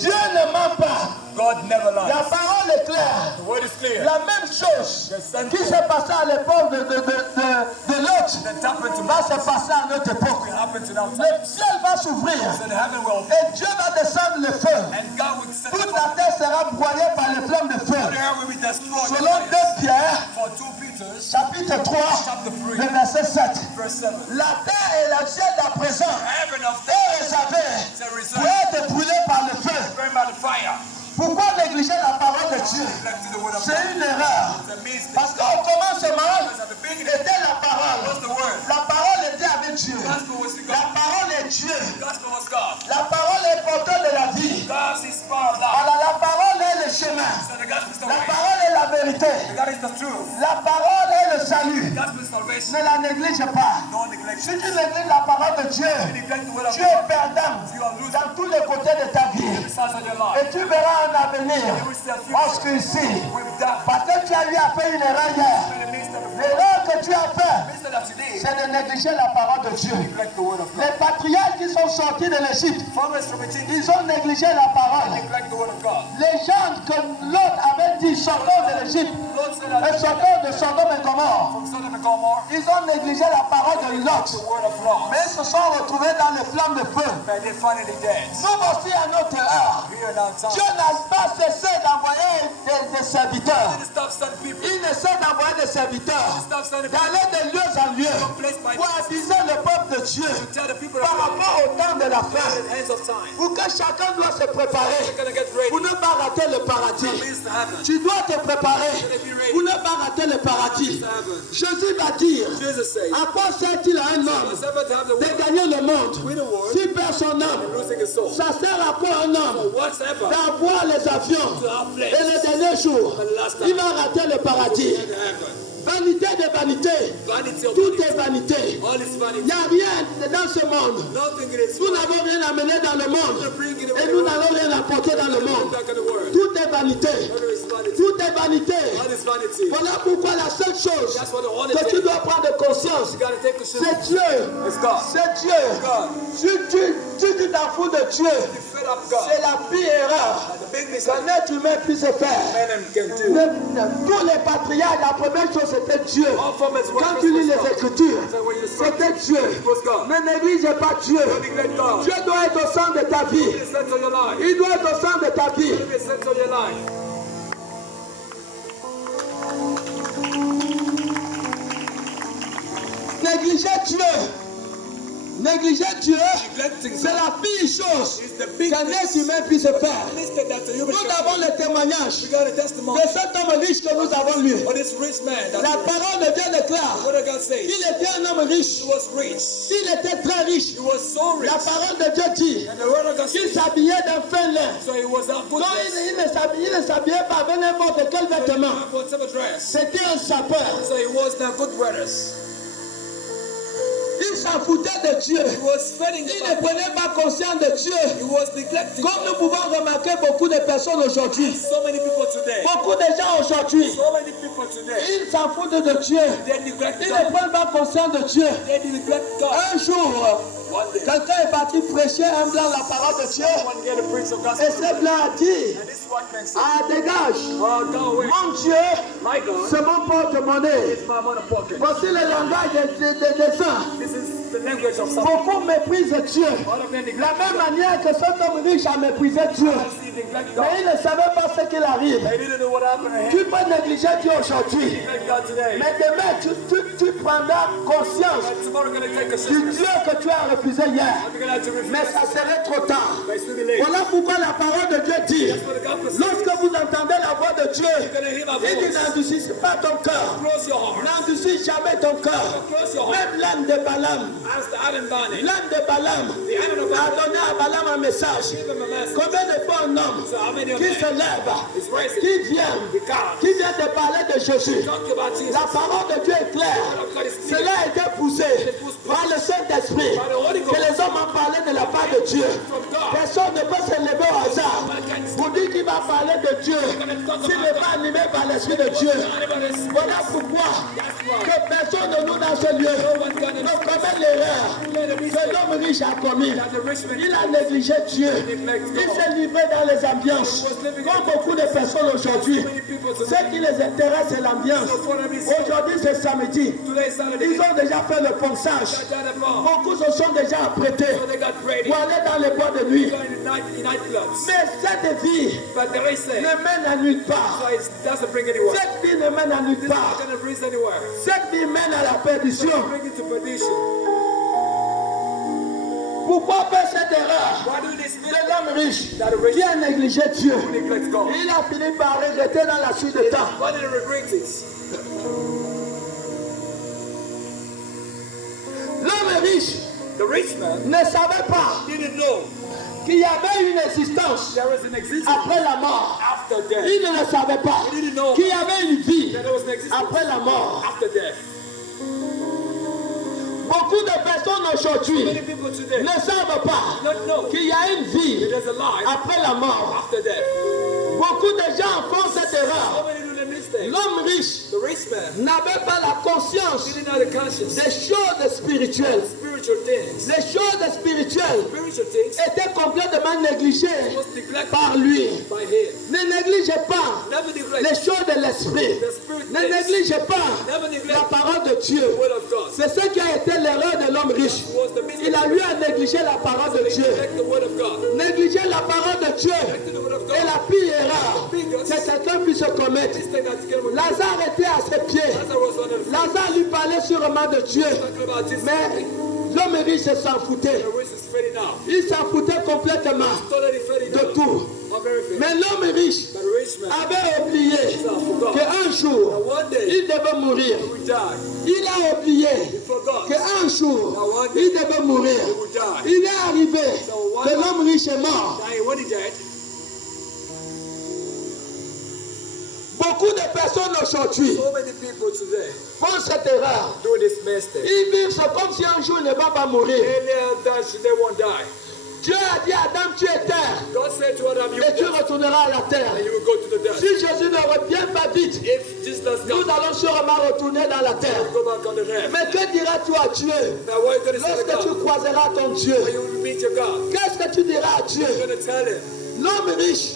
Dieu ne ment pas. God never La lies. parole est claire. The word is clear. La même chose qui s'est passée à l'époque de Lot That happened to va us. se passer à notre époque. Will happen to now. Le ciel va s'ouvrir So the heaven will open. et Dieu va descendre le feu. And God will send Toute the la terre sera broyée par les flammes de feu. earth will be destroyed. Selon 2 Pierre, For 2 Peter, chapitre 3, chapter 3, le verset 7. verse 7. La terre et le ciel d'à présent Heaven of est the réservée is a pour reserve. être brûlée par le feu. Burned by the fire. Pourquoi négliger la parole de Dieu? Neglect the word of God. C'est une erreur. It's a mistake. Parce qu'au commencement Because at the beginning était la parole. was the word. La parole était avec Dieu. The gospel was the La God. parole est Dieu. The gospel was God. La parole est porteur de la vie. God is power of life. Alors la parole est le chemin. So the gospel is the La way. parole est la vérité. God is the truth. La parole est le salut. The gospel is salvation. Ne la néglige pas. Don't neglect Si it. tu négliges la parole de Dieu, You neglect the word of tu es God. perdant You are losing dans tous les côtés de ta vie. every side of your life. Et tu verras un avenir You will see a future obscurci. with that. Parce que tu as eu à faire une erreur hier. In the midst of the L'erreur que tu as faite, midst of that today, c'est de négliger la parole de Dieu. neglect the word of God. Les patriarches qui sont sortis de l'Égypte, Farmers from Egypt ils ont négligé la parole. neglect the word of God. Les gens que Lot avait dit sortons de l'Égypte Lord said et that sortons de Sodome et Gomorrhe, from Sodom and Gomorrah, ils ont négligé la parole de the Lot. word of God. Mais ils se sont retrouvés dans les flammes de feu. And they finally dead. Nous voici à notre heure. Here now time. Dieu n'a pas cessé d'envoyer des serviteurs. Didn't stop sending people. Il ne cesse d'envoyer des serviteurs Stop sending people. d'aller de lieu en lieu From place by pour place. aviser le peuple de Dieu Tell the people par of God rapport au temps de la fin. in the hands of time. Pour que chacun doit se préparer They're gonna get ready. pour ne pas rater le paradis. Means to heaven. Tu dois te préparer pour ne pas rater le paradis. Jésus va dire, Jesus said, à quoi sert-il à un homme "It's ever to have the de word, gagner le monde win the world, s'il perd son âme? losing his soul. Ça sert à quoi un homme Whatsoever d'avoir les avions to have et flesh le dernier jour, and last time il va rater le paradis? in heaven. Vanité de vanité, Vanity of tout vanity. est vanité. All is Il vanity. n'y a rien dans ce monde. Nothing in this Nous world. n'avons rien amené dans le monde Bring it et nous n'allons rien apporter dans le monde. back in the world. Tout est vanité. All is vanity. Tout est vanité. All is vanity. Voilà pourquoi la seule chose That's what the only que tu thing dois prendre conscience, you gotta take a shit. c'est Dieu. It's God. C'est Dieu. God. Si tu t'en fous de Dieu, You fed up God. c'est la pire erreur. The big qu'un être humain puisse faire. Tous les patriarches, la première chose c'était Dieu. Quand tu lis les Écritures, c'était Dieu. Ne néglige pas Dieu. Dieu doit être au centre de ta vie. Il doit être au centre de ta vie. Négliger Dieu. Négliger Dieu, c'est la pire chose qu'un être humain puisse faire. Nous avons le témoignage de cet homme riche que nous avons lu. La parole de Dieu déclare qu'il était un homme riche. Il était très riche. La parole de Dieu dit qu'il s'habillait d'un fin lin. Donc il ne s'habillait pas avec n'importe quel vêtement. C'était un sapeur. Il s'en foutait de Dieu. Il ne prenait pas conscience de Dieu. Comme nous pouvons remarquer beaucoup de personnes aujourd'hui. Beaucoup de gens aujourd'hui. Ils s'en foutent de Dieu. Ils ne prennent pas conscience de Dieu. Un jour, quelqu'un est parti prêcher un blanc la parole de Dieu. Et ce blanc a dit, ah dégage, mon Dieu, c'est mon porte-monnaie. Voici le langage des saints. Beaucoup méprisent Dieu. La même manière que cet homme riche a méprisé Dieu. Mais il ne savait pas ce qu'il arrive. Tu peux négliger Dieu aujourd'hui. Mais demain, tu prendras conscience du Dieu que tu as refusé hier. Mais ça serait trop tard. Voilà pourquoi la parole de Dieu dit, lorsque vous entendez la voix de Dieu, il dit n'endurcis pas ton cœur. N'endurcis jamais ton cœur. Même l'âme de Balaam. L'âme de Balaam a donné à Balaam un message. Combien de fois un homme qui se lève, qui vient de parler de Jésus, la parole de Dieu est claire. Cela a été poussé par le Saint-Esprit. Que les hommes ont parlé de la part de Dieu. Personne ne peut se lever au hasard pour dire qu'il va parler de Dieu s'il n'est pas animé par l'Esprit de Dieu. Voilà pourquoi que personne de nous dans ce lieu ne commet l'erreur que l'homme riche a commis. Il a négligé Dieu. Il s'est livré dans les ambiances. Comme beaucoup de personnes aujourd'hui, ce qui les intéresse c'est l'ambiance. Aujourd'hui c'est samedi. Ils ont déjà fait le ponçage. Beaucoup se sont déjà apprêtés pour aller dans les bois de nuit. Mais cette vie ne mène à nulle part. Cette vie ne mène à nulle part. Cette vie mène à la perdition. Pourquoi faire cette erreur de l'homme riche qui a négligé Dieu? Il a fini par regretter dans la suite de temps. L'homme riche ne savait pas qu'il y avait une existence après la mort. Il ne le savait pas qu'il y avait une vie après la mort. Beaucoup de personnes aujourd'hui ne savent pas qu'il y a une vie après la mort. Beaucoup de gens font cette erreur. L'homme riche n'avait pas la conscience des choses spirituelles. Les choses spirituelles étaient complètement négligées par lui. Ne négligez pas les choses de l'esprit. Ne négligez pas la parole de Dieu. C'est ce qui a été l'erreur de l'homme riche. Il a eu à négliger la parole de Dieu. Négliger la parole de Dieu est la pire erreur que quelqu'un puisse commettre. Lazare était à ses pieds. Lazare lui parlait sûrement de Dieu. Mais l'homme riche s'en foutait. Il s'en foutait complètement de tout. Mais l'homme riche avait oublié qu'un jour, il devait mourir. Il a oublié qu'un jour, il devait mourir. Il est arrivé que l'homme riche est mort. Beaucoup de personnes aujourd'hui font cette erreur. Ils vivent comme si un jour il ne va pas mourir. Dieu a dit à Adam, tu es terre. Et tu retourneras à la terre. Si Jésus ne revient pas vite, nous allons sûrement retourner dans la terre. Mais que diras-tu à Dieu lorsque tu croiseras ton Dieu? Qu'est-ce que tu diras à Dieu? L'homme riche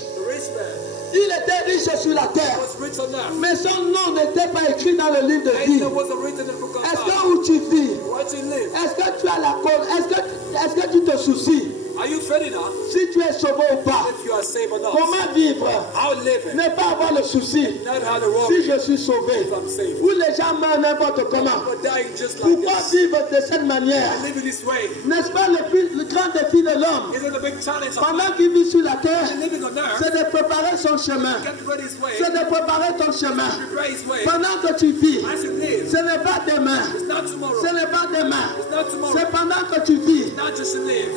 rich man. Il était riche sur la terre. Was rich on earth. Mais son nom n'était pas écrit dans le livre de And vie. it wasn't written in the book of Est-ce God. que où tu vis? Where do you live? Est-ce que tu as la cause? Est-ce que tu te soucies Are you ready now? si tu es sauvé ou pas? If you are saved or not. Comment vivre? How living? Ne pas avoir le souci Not how to walk. si je suis sauvé. If I'm saved. Où les gens meurent n'importe comment. But dying just like Pourquoi this. vivre de cette manière? Living this way. N'est-ce pas le grand défi de l'homme? Isn't a big challenge of Pendant qu'il vit sur la terre, living on earth? c'est de préparer son chemin. Get ready his way. C'est de préparer ton chemin. Prepare his way. Pendant que tu vis, As you live. ce n'est pas demain. It's not tomorrow. Ce n'est pas demain. It's not tomorrow. C'est pendant que tu vis. It's not just to live.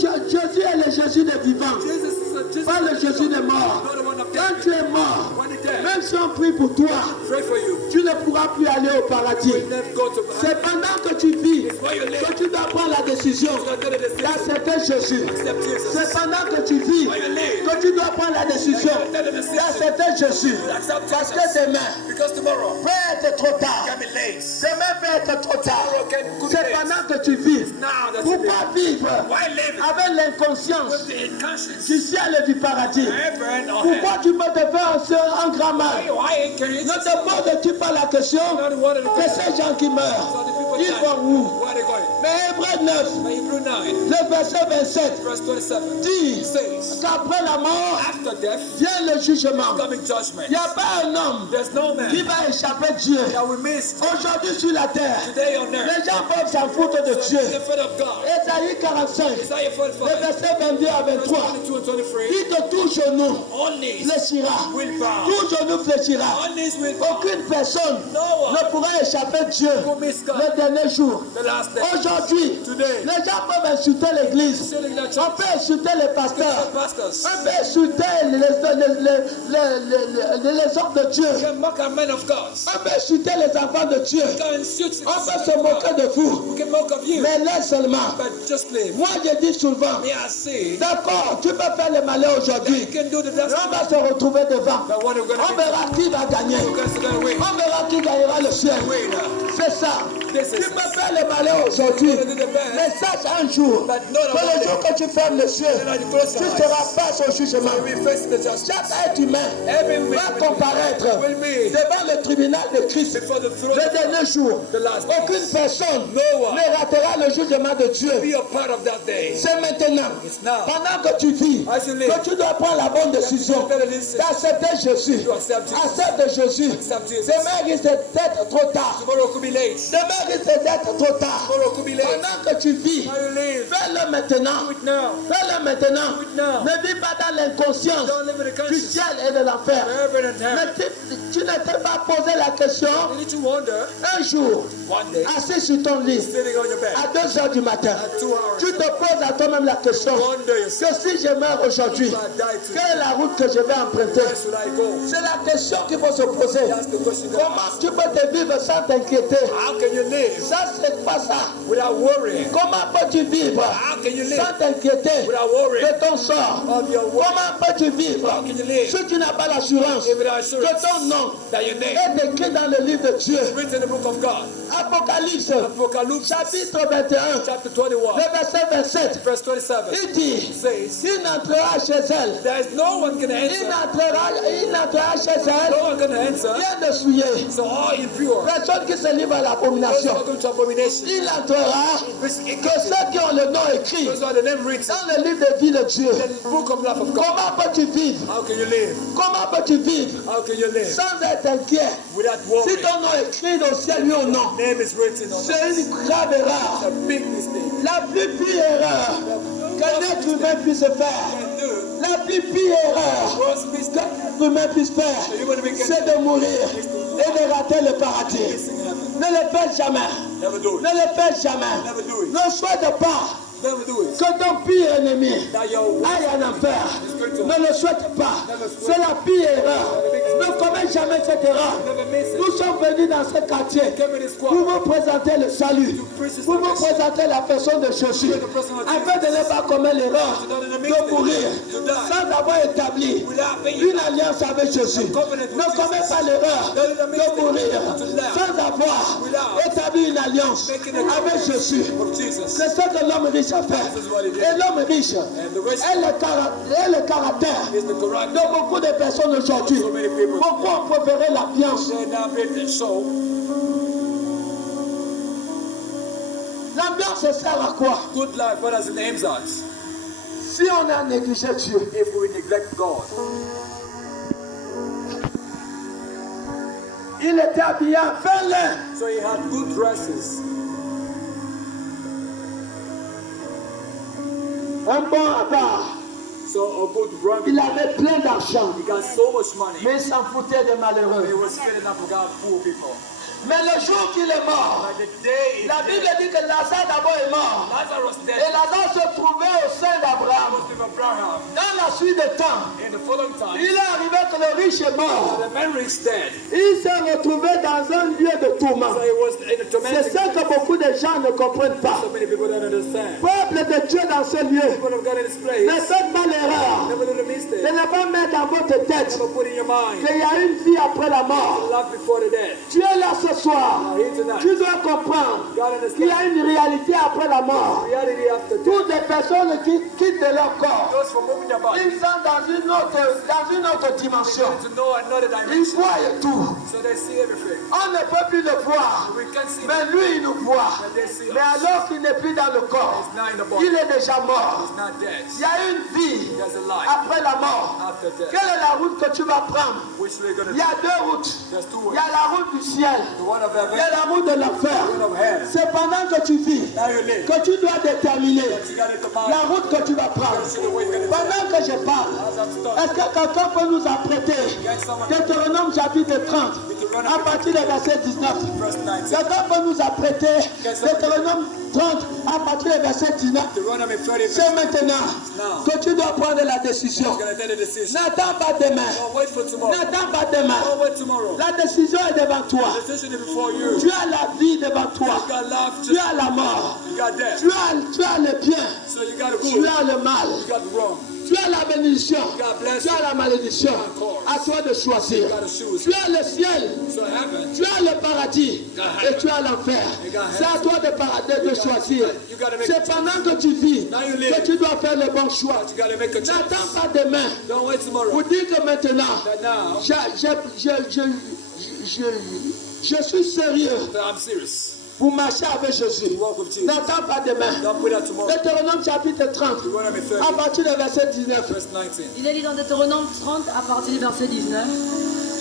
Jésus est le Jésus des vivants, Jesus pas le Jésus des morts. not the one of Quand death. tu es mort, When you're dead, même si on prie pour toi, pray for you. tu ne pourras plus aller au paradis. You never go to C'est pendant que tu vis Where you live. que tu dois prendre la décision d'accepter Jésus. Accept Jesus. C'est pendant que tu vis Where you live. que tu dois prendre la décision d'accepter Jésus. Accept Parce Jesus. que demain Because tomorrow peut être trop tard. can be late. Demain peut être trop tard. Tomorrow can be C'est late. pendant que tu vis. Now that you live. Pourquoi vivre Why live avec l'inconscience with the inconscience? du ciel et du paradis? Heaven or Pourquoi hell? tu peux te faire un grand mal? Why can you Ne te poses-tu pas la question not one of the que ces gens qui meurent, ils vont où? Where are they going? Mais Hébreux 9, But Hebrew 9, le verset 27 verse 27 dit says, qu'après la mort after death, vient le jugement. coming judgment. Il n'y a pas un homme There's no qui man va échapper Dieu. that we miss Aujourd'hui sur la terre, today on earth. les gens peuvent s'en foutre de Dieu. The foot of God. Ésaïe 45, Isaiah le 45, verset 22 à verse 23, 22 and 23. dit que tout genou All knees fléchira. will bow. Tout genou fléchira. All knees will bow. Aucune personne No one ne pourra échapper Dieu will miss God. le dernier jour. The last day. Aujourd'hui, Today. les gens peuvent insulter l'église. Sitting in that On church. peut insulter les pasteurs. Pastors. On peut insulter les hommes de Dieu. You can mock our men of God. On peut insulter les enfants de Dieu. You can insult On peut se moquer de vous. We can mock of you. Mais laisse seulement. But just live. Moi, je dis souvent, May I say, d'accord, tu peux faire le malheur you aujourd'hui. can do the Mais best. on va se retrouver devant. But what are we On going to verra qui va gagner. do? We're going to win. On verra qui gagnera le ciel. Win. C'est ça. This Tu is peux faire le malheur aujourd'hui. going to do the best. Mais sache un jour But not que le about jour it. que tu fermes les cieux, Then you close tu your eyes. seras face au jugement. We face the justice. Chaque être humain Every va man comparaître will be devant le tribunal de Christ before the throne le dernier jour. the last Aucune days. personne No one ne ratera le jugement de Dieu. be a part of that day. C'est maintenant, It's now. pendant que tu vis, As you live, que tu dois prendre la bonne décision d'accepter Jésus. to accept Jesus. Accepte Jésus. Accept Jesus. Demain risque d'être trop tard. Tomorrow could be late. Demain risque d'être trop tard. Tomorrow could be late. Pendant que tu vis, How you live? fais-le maintenant. Do it now. Fais-le maintenant. now. Ne vis pas dans l'inconscience Don't live in the du conscience ciel et de l'enfer. of heaven and hell. Mais tu ne t'es pas posé la question You need to wonder un jour, one day, assis sur ton lit, sitting on your bed à 2 heures du matin, at 2 hours, tu te poses à toi-même la question wonder yourself, que si je meurs aujourd'hui, if I die today, quelle est la route que je vais emprunter? where should I go? C'est la question qu'il faut se poser. That's the question. Comment tu peux te vivre sans t'inquiéter? How can you live Ça, c'est pas ça. without worrying? Comment peux-tu vivre How can you live sans t'inquiéter without worrying de ton sort? of your work? Comment peux-tu vivre How can you live si tu n'as pas l'assurance without que assurance ton nom that your name est écrit dans le livre de Dieu? is written in the book of God? Apocalypse, Apocalypse chapitre 21, chapter 21, le verset 27, verse 27 il dit, says, il n'entrera chez elle, there is no one can answer. il n'entrera chez elle, No one can answer. bien de souiller. So all impure. Personne qui se livre à Those l'abomination. are going to abomination. Il entrera que ceux qui ont le nom écrit Those are the name written dans le livre de vie de Dieu. in the book of life of God. Comment peux-tu vivre? How can you live? Comment peux-tu vivre How can you live sans être inquiet? without Si worry? ton nom est écrit au ciel, lui au nom, Name is written on it. c'est une grave erreur. It's a big mistake. La plus pire erreur qu'un être humain puisse faire, You can do. la plus pire erreur Worst mistake. qu'un être humain puisse faire, c'est de mourir et de rater le paradis. Ne le fais jamais. Never do Ne it. le fais jamais. Never do it. Ne souhaite pas Never do it. que ton pire ennemi That your aille en enfer. Ne le souhaite pas. C'est la pire erreur. Ne commets jamais cette erreur. never miss it. Nous sommes venus dans ce quartier Come in this pour squad. vous présenter le salut, pour vous présenter la personne de Jésus, afin de ne pas commettre l'erreur de mourir sans avoir établi une alliance avec Jésus. Ne commets pas l'erreur de mourir sans avoir établi une alliance avec Jésus. Of Jesus. C'est ce que l'homme riche a fait. Et l'homme riche And the rich est le caractère is the character. de beaucoup de personnes aujourd'hui. So many people. Beaucoup ont préféré l'ambiance. They now made it so. L'ambiance sert à quoi? Good life, what does it aims at? Si on a négligé Dieu, If we neglect God. il était habillé en fin lin. So he had good dresses, Un bon abat. so a good run. Il avait plein d'argent. He got so much money. Mais il s'en foutait des He malheureux. was filling up with God, poor people. Mais le jour qu'il est mort, Like the day la Bible dit que Lazare d'abord est mort. Lazarus Et dead, Lazare se trouvait au sein I d'Abraham. was with Abraham. Dans la suite des temps, In the following time, il est arrivé que le riche est mort. the man is dead. Il s'est retrouvé dans un lieu de tourment. So he was in a C'est tormenting ça que beaucoup de gens ne comprennent pas. So many people don't understand. Peuple de Dieu dans ce lieu, People have got in this place. ne faites pas l'erreur Never do the de mistake. ne pas mettre dans votre tête Never put in your mind. qu'il y a une vie après la mort. Life before the death. Tu es là ce soir. Now here tonight. Tu dois comprendre God qu'il y a understands. une réalité après la mort. Reality after death. Toutes les personnes qui quittent de leur corps, Those from moving their body. ils sont dans une autre dimension. To know another Ils dimension. voient tout. So they see everything. On ne peut plus le voir. We can see Mais lui, il nous voit. but they see Mais us. alors qu'il n'est plus dans le corps, He's not in the body. il est déjà mort. He's not dead. Il y a une vie There's a life après la mort. after death. Quelle est la route que tu vas prendre? Which we're going to Il y a do. deux routes. There's two Il y ways. a la route du ciel. The one of Il y heaven, a la route de l'enfer. the one of hell. C'est pendant que tu vis Now you live. que tu dois déterminer You got it to mind. la route que tu vas prendre. See the way you're going to Pendant que je parle, As I'm stuck. est-ce que quelqu'un peut nous apprêter Get someone Deutéronome chapitre 30 à partir du verset 19? verse 19. Quelqu'un peut nous apprêter Deutéronome 30 à partir du verset 19? Deuteronomy 30 verse C'est maintenant que tu dois prendre la décision. You're going to take a decision. N'attends pas demain. Don't wait for tomorrow. N'attends pas demain. Don't wait tomorrow. La décision est devant toi. The decision is before you. Tu as la vie devant toi. You got life, Tu as la mort. you got death. Tu as le bien. So you got the Tu good, as le mal. you got the wrong. Tu as la bénédiction. God bless Tu as la malédiction. À toi de choisir. You got to choose. Tu as le ciel. So heaven, Tu as le paradis. Et tu as l'enfer. C'est à toi de choisir. you got to make C'est pendant que tu vis Now you live. que tu dois faire le bon choix. You got to make a choice. N'attends pas demain. Don't wait tomorrow. Vous dites que maintenant, That now, je suis sérieux. that I'm serious. Vous marchez avec Jésus. Walk with Jesus. N'attends pas demain. Don't put that tomorrow. Deutéronome chapitre 30, Deuteronomy à 30 partir du verset 19. verse 19. Il est dit dans Deutéronome 30 à partir du verset 19.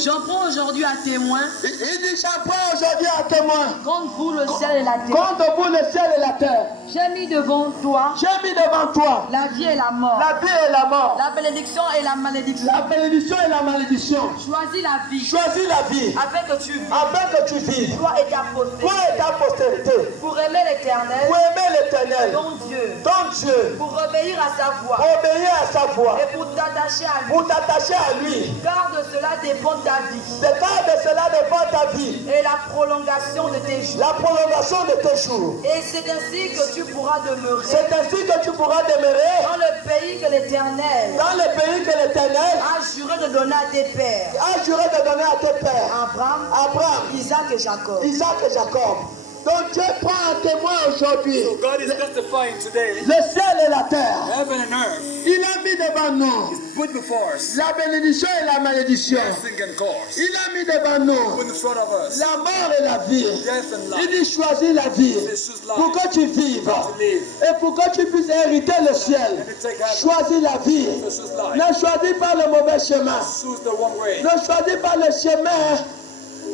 J'en prends aujourd'hui à témoin Il dit, j'en prends aujourd'hui à témoin. contre vous le ciel et la terre. Contre vous le ciel et la terre. J'ai mis devant toi J'ai mis devant toi la vie et la mort, la vie et la mort, la bénédiction et la malédiction. la bénédiction et la malédiction. Choisis la vie Choisis la vie afin que tu vis, afin que tu vives. toi et ta postérité, Toi et ta postérité. pour aimer l'Éternel, Pour aimer l'éternel, ton Dieu, ton Dieu, pour obéir à sa voix obéir à sa voix, et pour t'attacher à lui. pour t'attacher à lui. Car de cela dépend ta vie C'est car de cela dépend ta vie, et la prolongation de tes jours. la prolongation de tes jours. Et c'est ainsi que tu pourras demeurer C'est ainsi que tu pourras demeurer dans le pays que l'Éternel dans le pays que l'Éternel a juré de donner à tes pères, a juré de donner à tes pères, Abraham, Abraham, Isaac et Jacob. Isaac et Jacob. Donc Dieu prend un témoin aujourd'hui. So God is testifying today. Le ciel et la terre. Heaven and earth Il a mis devant nous put before us. la bénédiction et la malédiction. Blessing and curse. Il a mis devant nous Put in front of us. la mort et la vie. Death and Il life. dit choisis la vie Choose life. pour que tu vives To live. et pour que tu puisses hériter le ciel. And to take heaven. Choisis la vie. Choose life. Ne choisis pas le mauvais chemin. Choose the wrong way. Ne choisis pas le chemin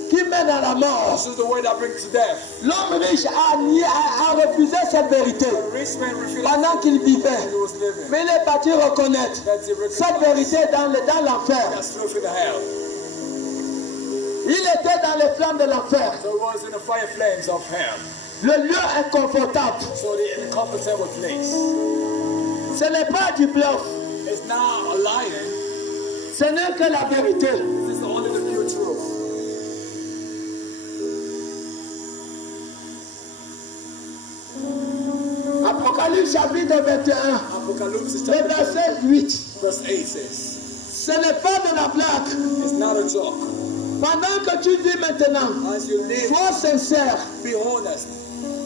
qui mène à la mort. Choose the way that brings to death. L'homme riche a refusé cette vérité The rich man refused pendant qu'il vivait. he was living. Mais il est parti reconnaître That's the cette vérité dans l'enfer. That's through the hell. Il était dans les flammes de l'enfer. So it was in the fire flames of hell. Le lieu inconfortable. So the uncomfortable place. Ce n'est pas du bluff. It's not a lion. Ce n'est que la vérité. This is only the pure truth. Apocalypse chapitre 21, Apocalypse le chapter verset 8. verse 8 says, Ce n'est pas de la blague. it's not a joke. Pendant que tu vis maintenant, As you live, sois sincère. be honest.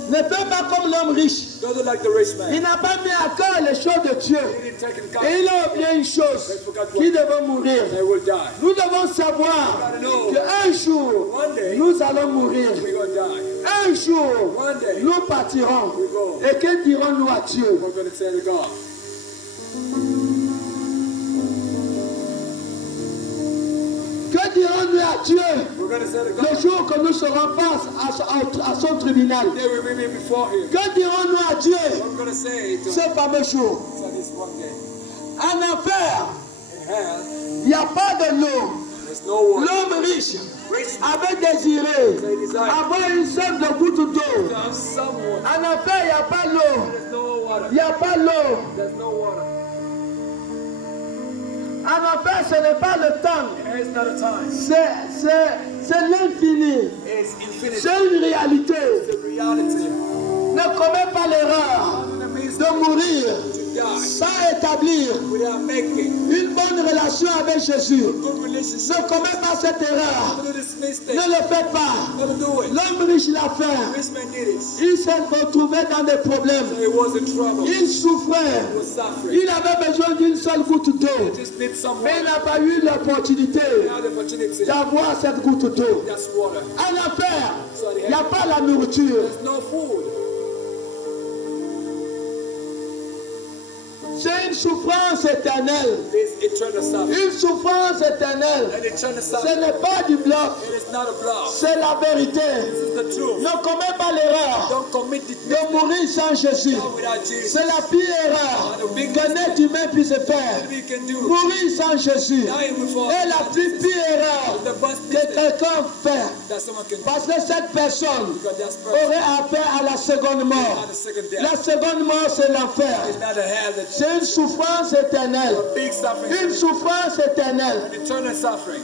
Ne fais pas comme l'homme riche. Don't do like the rich man. Il n'a pas mis à cœur les choses de Dieu. He didn't take into account. Et il a oublié une chose, qui devons mourir. They will die. Nous devons savoir qu'un jour, One day, nous allons mourir. we're going to die. Un jour, One day, nous partirons. Et que dirons-nous à Dieu? we're going to say to God. Que dirons-nous à Dieu We're going to say to le God. jour que nous serons face à son tribunal? The day we will be before Him. Que dirons-nous à Dieu What we're going to say to ce fameux jour? on this one day. En enfer, In hell, il n'y a pas de l'eau. there's no water. L'homme riche Rich avait désiré avoir une seule de goutte d'eau. to have some water. En enfer, il n'y a pas l'eau. There's no water. Il n'y a pas l'eau. There's no water. En enfer, ce n'est pas le temps. There is not a time. C'est l'infini. It's infinite. C'est une réalité. It's a reality. Ne commets pas l'erreur In the midst de mourir to die sans établir without making une bonne relation avec Jésus. good relationship. Ne commets pas cette erreur. Don't do this mistake. Ne le fais pas. Don't do it. L'homme riche l'a fait. Rich man did it. Il s'est retrouvé dans des problèmes. So he was in trouble. He Il souffrait. was suffering. Il avait besoin d'une seule goutte d'eau. He just need some Mais il water. n'a pas eu l'opportunité He had the opportunity. d'avoir cette goutte d'eau. That's water. En enfer, So il n'y a pas la nourriture. there's no food. C'est une souffrance éternelle. There's eternal suffering. Une souffrance éternelle. And eternal Ce suffering. n'est pas du bluff. It is not a bluff. C'est la vérité. This is the truth. Ne commets pas l'erreur Don't commit it de mourir sans Jésus. without Jesus. C'est la pire erreur qu'un être humain puisse faire. We can do Mourir sans Jésus dying before est la plus pire erreur the best que mistake quelqu'un fait. that someone can do. Parce que cette personne Because that's person aurait affaire à la seconde mort. not a second death. La seconde mort, c'est l'enfer. It's not a hell. It's C'est une souffrance éternelle. a big suffering. Une souffrance éternelle. An eternal suffering.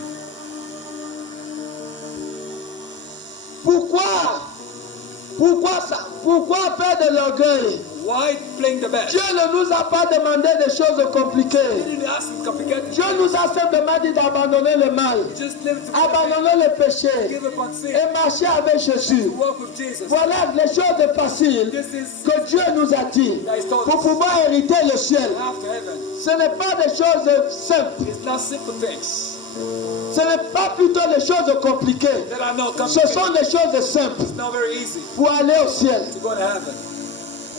Pourquoi faire de l'orgueil? Why playing the best? Dieu ne nous a pas demandé des choses He compliquées. didn't ask him complicated. Dieu nous a simplement dit d'abandonner le mal, Just live to abandonner le péché give up on sin. et marcher avec Jésus. Walk with Jesus. Voilà les choses faciles This is que Dieu nous a dit pour pouvoir hériter le ciel. after heaven. Ce n'est pas des choses simples. It's not simple things. Ce n'est pas plutôt des choses compliquées. There are no Ce complicated. sont des choses simples It's not very easy pour aller au ciel. to go to heaven.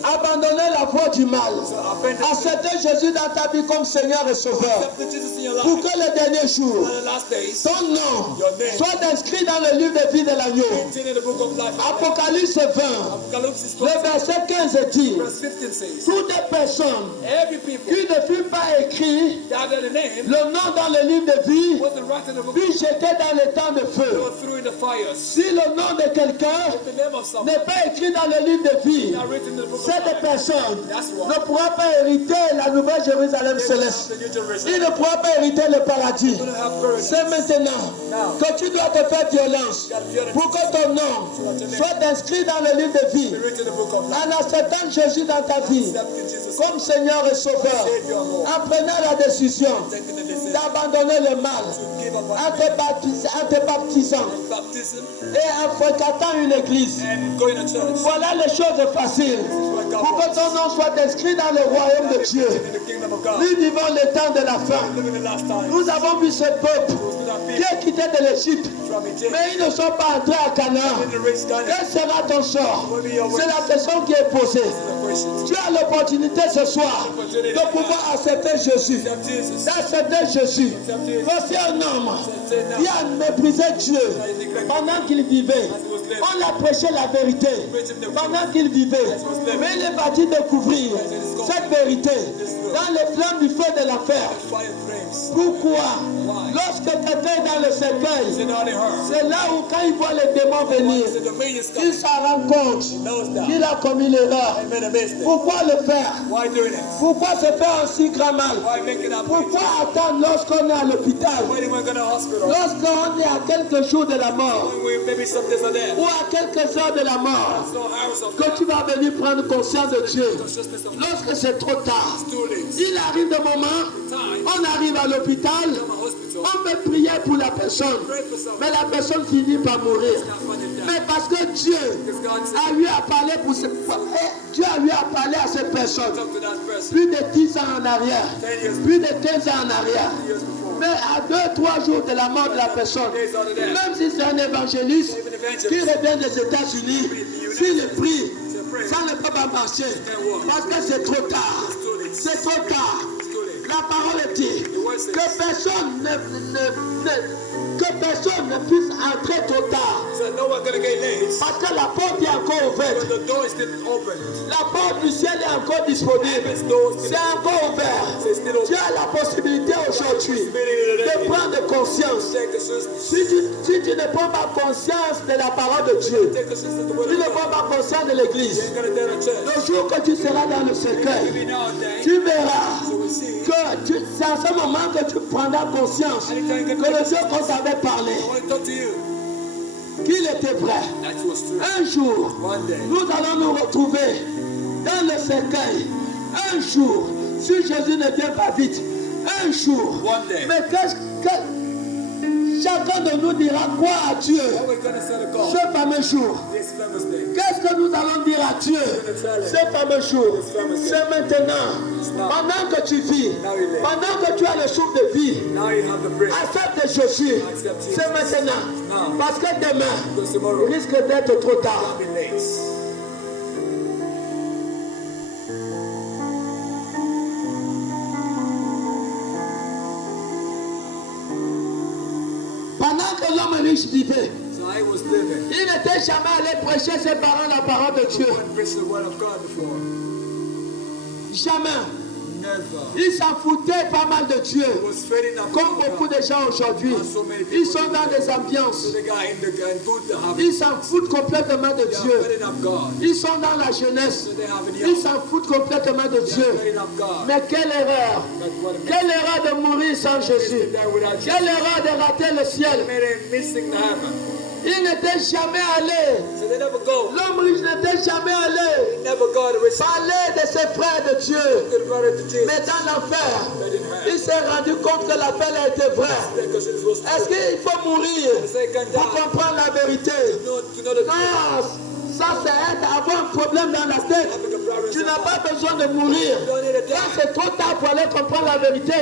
Abandonner la voie du mal. So abandon Accepter Jésus dans ta vie comme Seigneur et Sauveur. accept Jesus in your Pour life. que le dernier jour, For the last days, ton nom your name soit inscrit dans le livre de vie de l'agneau. written in the book of life. Apocalypse 20, Apocalypse le verset 15 dit, verse 15 says, toutes les personnes every people qui ne furent pas écrits that had a name le nom dans le livre de vie, wasn't written in the book, puis jeté dans le temps de they feu. were threw in the fires. Si le nom de quelqu'un The name of someone n'est pas écrit dans le livre de vie, not written in the book of cette life. personne That's ne why pourra pas hériter la nouvelle Jérusalem they will céleste. have the New Jerusalem. Il ne pourra pas hériter le paradis. They will have paradise. C'est maintenant que tu dois te faire violence pour que ton nom soit inscrit dans le livre de vie. Be written in the book of life. En acceptant Jésus dans ta vie Accepting Jesus comme Seigneur et Sauveur, en prenant la décision taking the decision d'abandonner le mal, to give up en te baptisant on baptism et en fréquentant une église. and going to church. Voilà les choses faciles pour que ton nom soit inscrit dans le royaume de Dieu. In the kingdom of God. Nous vivons le temps de la fin. Living the last time. Nous avons vu ce peuple qui est quitté de l'Égypte, From Egypt. mais ils ne sont pas entrés à Canaan. In the rich Ghana. Quel sera ton sort? C'est la question qui est posée. The question. Tu as l'opportunité ce soir de pouvoir accepter Jésus, Accept Jesus. d'accepter Jésus. Voici un homme qui a méprisé Dieu pendant qu'il vivait. On a prêché la vérité pendant qu'il vivait. Mais il est parti découvrir cette vérité dans les flammes du feu de l'enfer. Fire flames. Pourquoi? Lorsque quelqu'un est dans le cercueil, It's not in her. c'est là où quand il voit les démons venir, So the man is il coming. s'en rend compte He knows that. qu'il a commis l'erreur. I made a mistake. Pourquoi le faire? Why doing it? Pourquoi se faire un si grand mal? Why make it up? Pourquoi attendre lorsqu'on est à l'hôpital? When we go to hospital. Lorsqu'on est à quelques jours de la mort When we maybe some days are there. ou à quelques heures de la mort So hours of que tu vas venir prendre conscience de Dieu? consciousness of Lorsque c'est trop tard, too late. il arrive des moments, Time. on arrive à l'hôpital, I'm a hospital. on peut prier pour la personne, Pray for someone. mais la personne finit par mourir. Not finding Mais parce que Dieu a lui à parler pour ce... Dieu a lui à parler à cette personne. Plus de 10 ans en arrière. Plus de 15 ans en arrière. Mais à 2-3 jours de la mort de la personne, même si c'est un évangéliste qui revient des États-Unis, s'il prie, ça ne peut pas marcher. Parce que c'est trop tard. C'est trop tard. La parole dit que personne ne puisse entrer trop tard. Parce que la porte est encore ouverte. La porte du ciel est encore disponible. C'est encore ouvert. Tu as la possibilité aujourd'hui de prendre conscience. Si tu ne prends pas conscience de la parole de Dieu, tu ne prends pas conscience de l'église, le jour que tu seras dans le cercueil, tu verras que c'est à ce moment que tu prendras conscience que le Dieu qu'on t'avait parlé, qu'il était vrai. Un jour, nous allons nous retrouver dans le cercueil. Un jour, si Jésus ne vient pas vite, un jour. Mais chacun de nous dira quoi à Dieu ce fameux jour? Qu'est-ce que nous allons dire à Dieu ce fameux jour? C'est maintenant. Pendant que tu vis, pendant que tu as le souffle de vie, accepte Jésus. C'est maintenant. Parce que demain, il risque d'être trop tard. Pendant que l'homme riche vivait, il n'était jamais allé prêcher ses parents la parole de Dieu. Jamais. Il s'en foutait pas mal de Dieu. Comme beaucoup de gens aujourd'hui. Ils sont dans des ambiances. Ils s'en foutent complètement de Dieu. Ils sont dans la jeunesse. Ils s'en foutent complètement de Dieu. Mais quelle erreur. Quelle erreur de mourir sans Jésus. Quelle erreur de rater le ciel. Il n'était jamais allé. L'homme riche n'était jamais allé parler de ses frères de Dieu. Mais dans l'enfer, il s'est rendu compte que l'appel était vrai. Est-ce qu'il faut mourir pour comprendre la vérité? Non, ça c'est avoir un problème dans la tête. Tu n'as pas besoin de mourir. Quand c'est trop tard pour aller comprendre la vérité,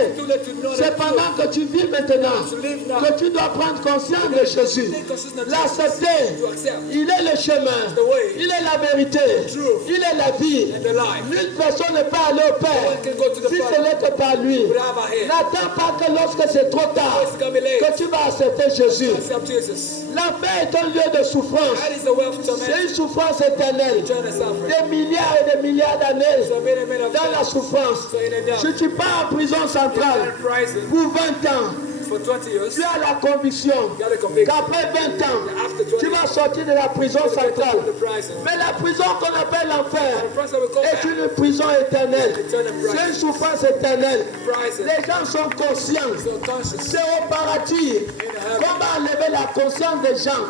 c'est pendant que tu vis maintenant que tu dois prendre conscience de Jésus. L'accepter. Il est le chemin. Il est la vérité. Il est la vie. Nulle personne ne peut aller au Père si ce n'est que par lui. N'attends pas que lorsque c'est trop tard que tu vas accepter Jésus. L'enfer est un lieu de souffrance. C'est une souffrance éternelle. Des milliards et des milliards d'années dans la souffrance. Si tu pars en prison centrale pour 20 ans, tu as la conviction qu'après 20 ans, tu vas sortir de la prison centrale. Mais la prison qu'on appelle l'enfer est une prison éternelle. C'est une souffrance éternelle. Les gens sont conscients. C'est au paradis. On va enlever la conscience des gens.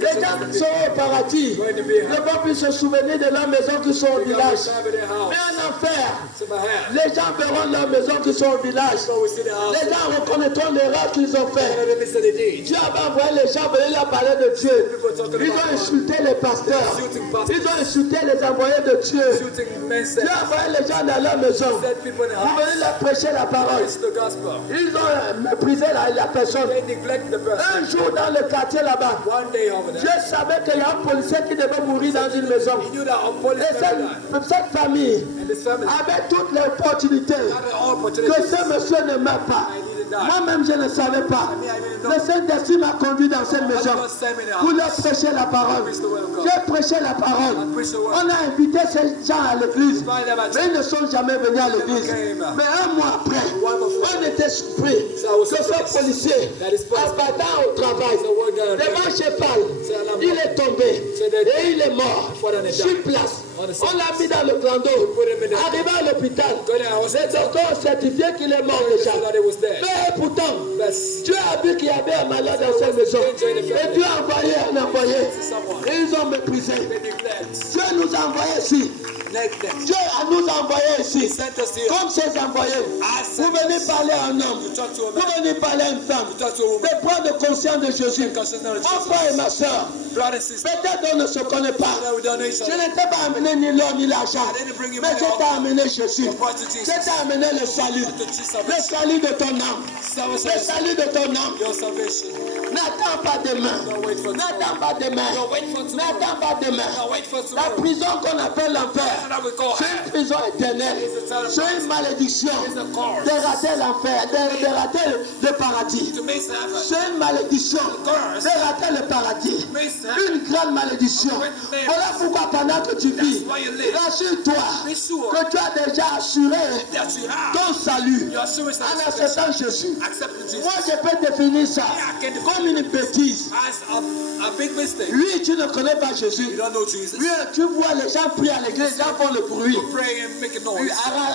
Les gens sont au paradis. Ne vont plus se souvenir de leur maison qui sont au village. Mais en enfer, les gens verront leur maison qui sont au village. Les gens reconnaîtront l'erreur qu'ils ont fait. Dieu avait envoyé les gens venir leur parler de Dieu. Ils ont insulté les pasteurs. Ils ont insulté les envoyés de Dieu. Dieu a envoyé les gens dans leur maison pour venir leur prêcher la parole. Ils ont méprisé la personne. Un jour dans le quartier là-bas, Dieu savait qu'il y a un policier qui devait mourir dans une maison. Et cette famille avait toutes les opportunités que ce monsieur ne meurt pas. Moi-même, je ne savais pas. Le Saint-Esprit m'a conduit dans cette maison pour leur prêcher la parole. J'ai prêché la parole. On a invité ces gens à l'église, mais ils ne sont jamais venus à l'église. Mais un mois après, on était surpris que ce policier, en partant au travail, devant Chepal, il est tombé et il est mort sur place. On l'a mis dans le clando. Arrivé à l'hôpital, les docteurs ont certifié qu'il est mort déjà. Mais pourtant, Dieu a vu qu'il y avait un malade dans cette maison. Et Dieu a envoyé un envoyé. Et ils ont méprisé. Dieu nous a envoyés ici naked. Dieu nous a envoyés ici. He sent us here. Comme ses envoyés. Vous venez parler à un homme. To talk to a Vous man. venez parler à une femme. To talk to a woman. De prendre conscience de Jésus. Consciousness of Mon frère et ma soeur. Brother and sister. Peut-être on ne se connaît pas. We don't know each Je other. ne t'ai pas amené ni l'or ni l'argent. I didn't bring you Mais money. je t'ai amené Jésus. Brought to Je Jesus. t'ai amené le salut. To teach Le salvation. salut de ton âme. Le Salvation. salut de ton âme. Your salvation. N'attends pas demain. Don't wait for tomorrow. N'attends pas demain. Don't wait for tomorrow. N'attends pas demain. Don't wait for La tomorrow. prison qu'on appelle l'enfer, That we call c'est hell. une prison éternelle. C'est une malédiction It's a curse. de rater l'enfer, de rater le paradis. To miss heaven. C'est une malédiction de rater le paradis. Miss heaven. Une grande malédiction. Voilà pourquoi pendant que tu vis, That's why you live. rassure-toi Be sure que tu as déjà assuré that you have ton salut your assurance en that acceptant Jésus. accepting Jesus Moi, je peux définir ça comme une bêtise. as a big mistake. Lui, tu ne connais pas Jésus. You don't know Jesus. Lui, tu vois les gens prier à l'église, les gens font le bruit. You pray and make a noise.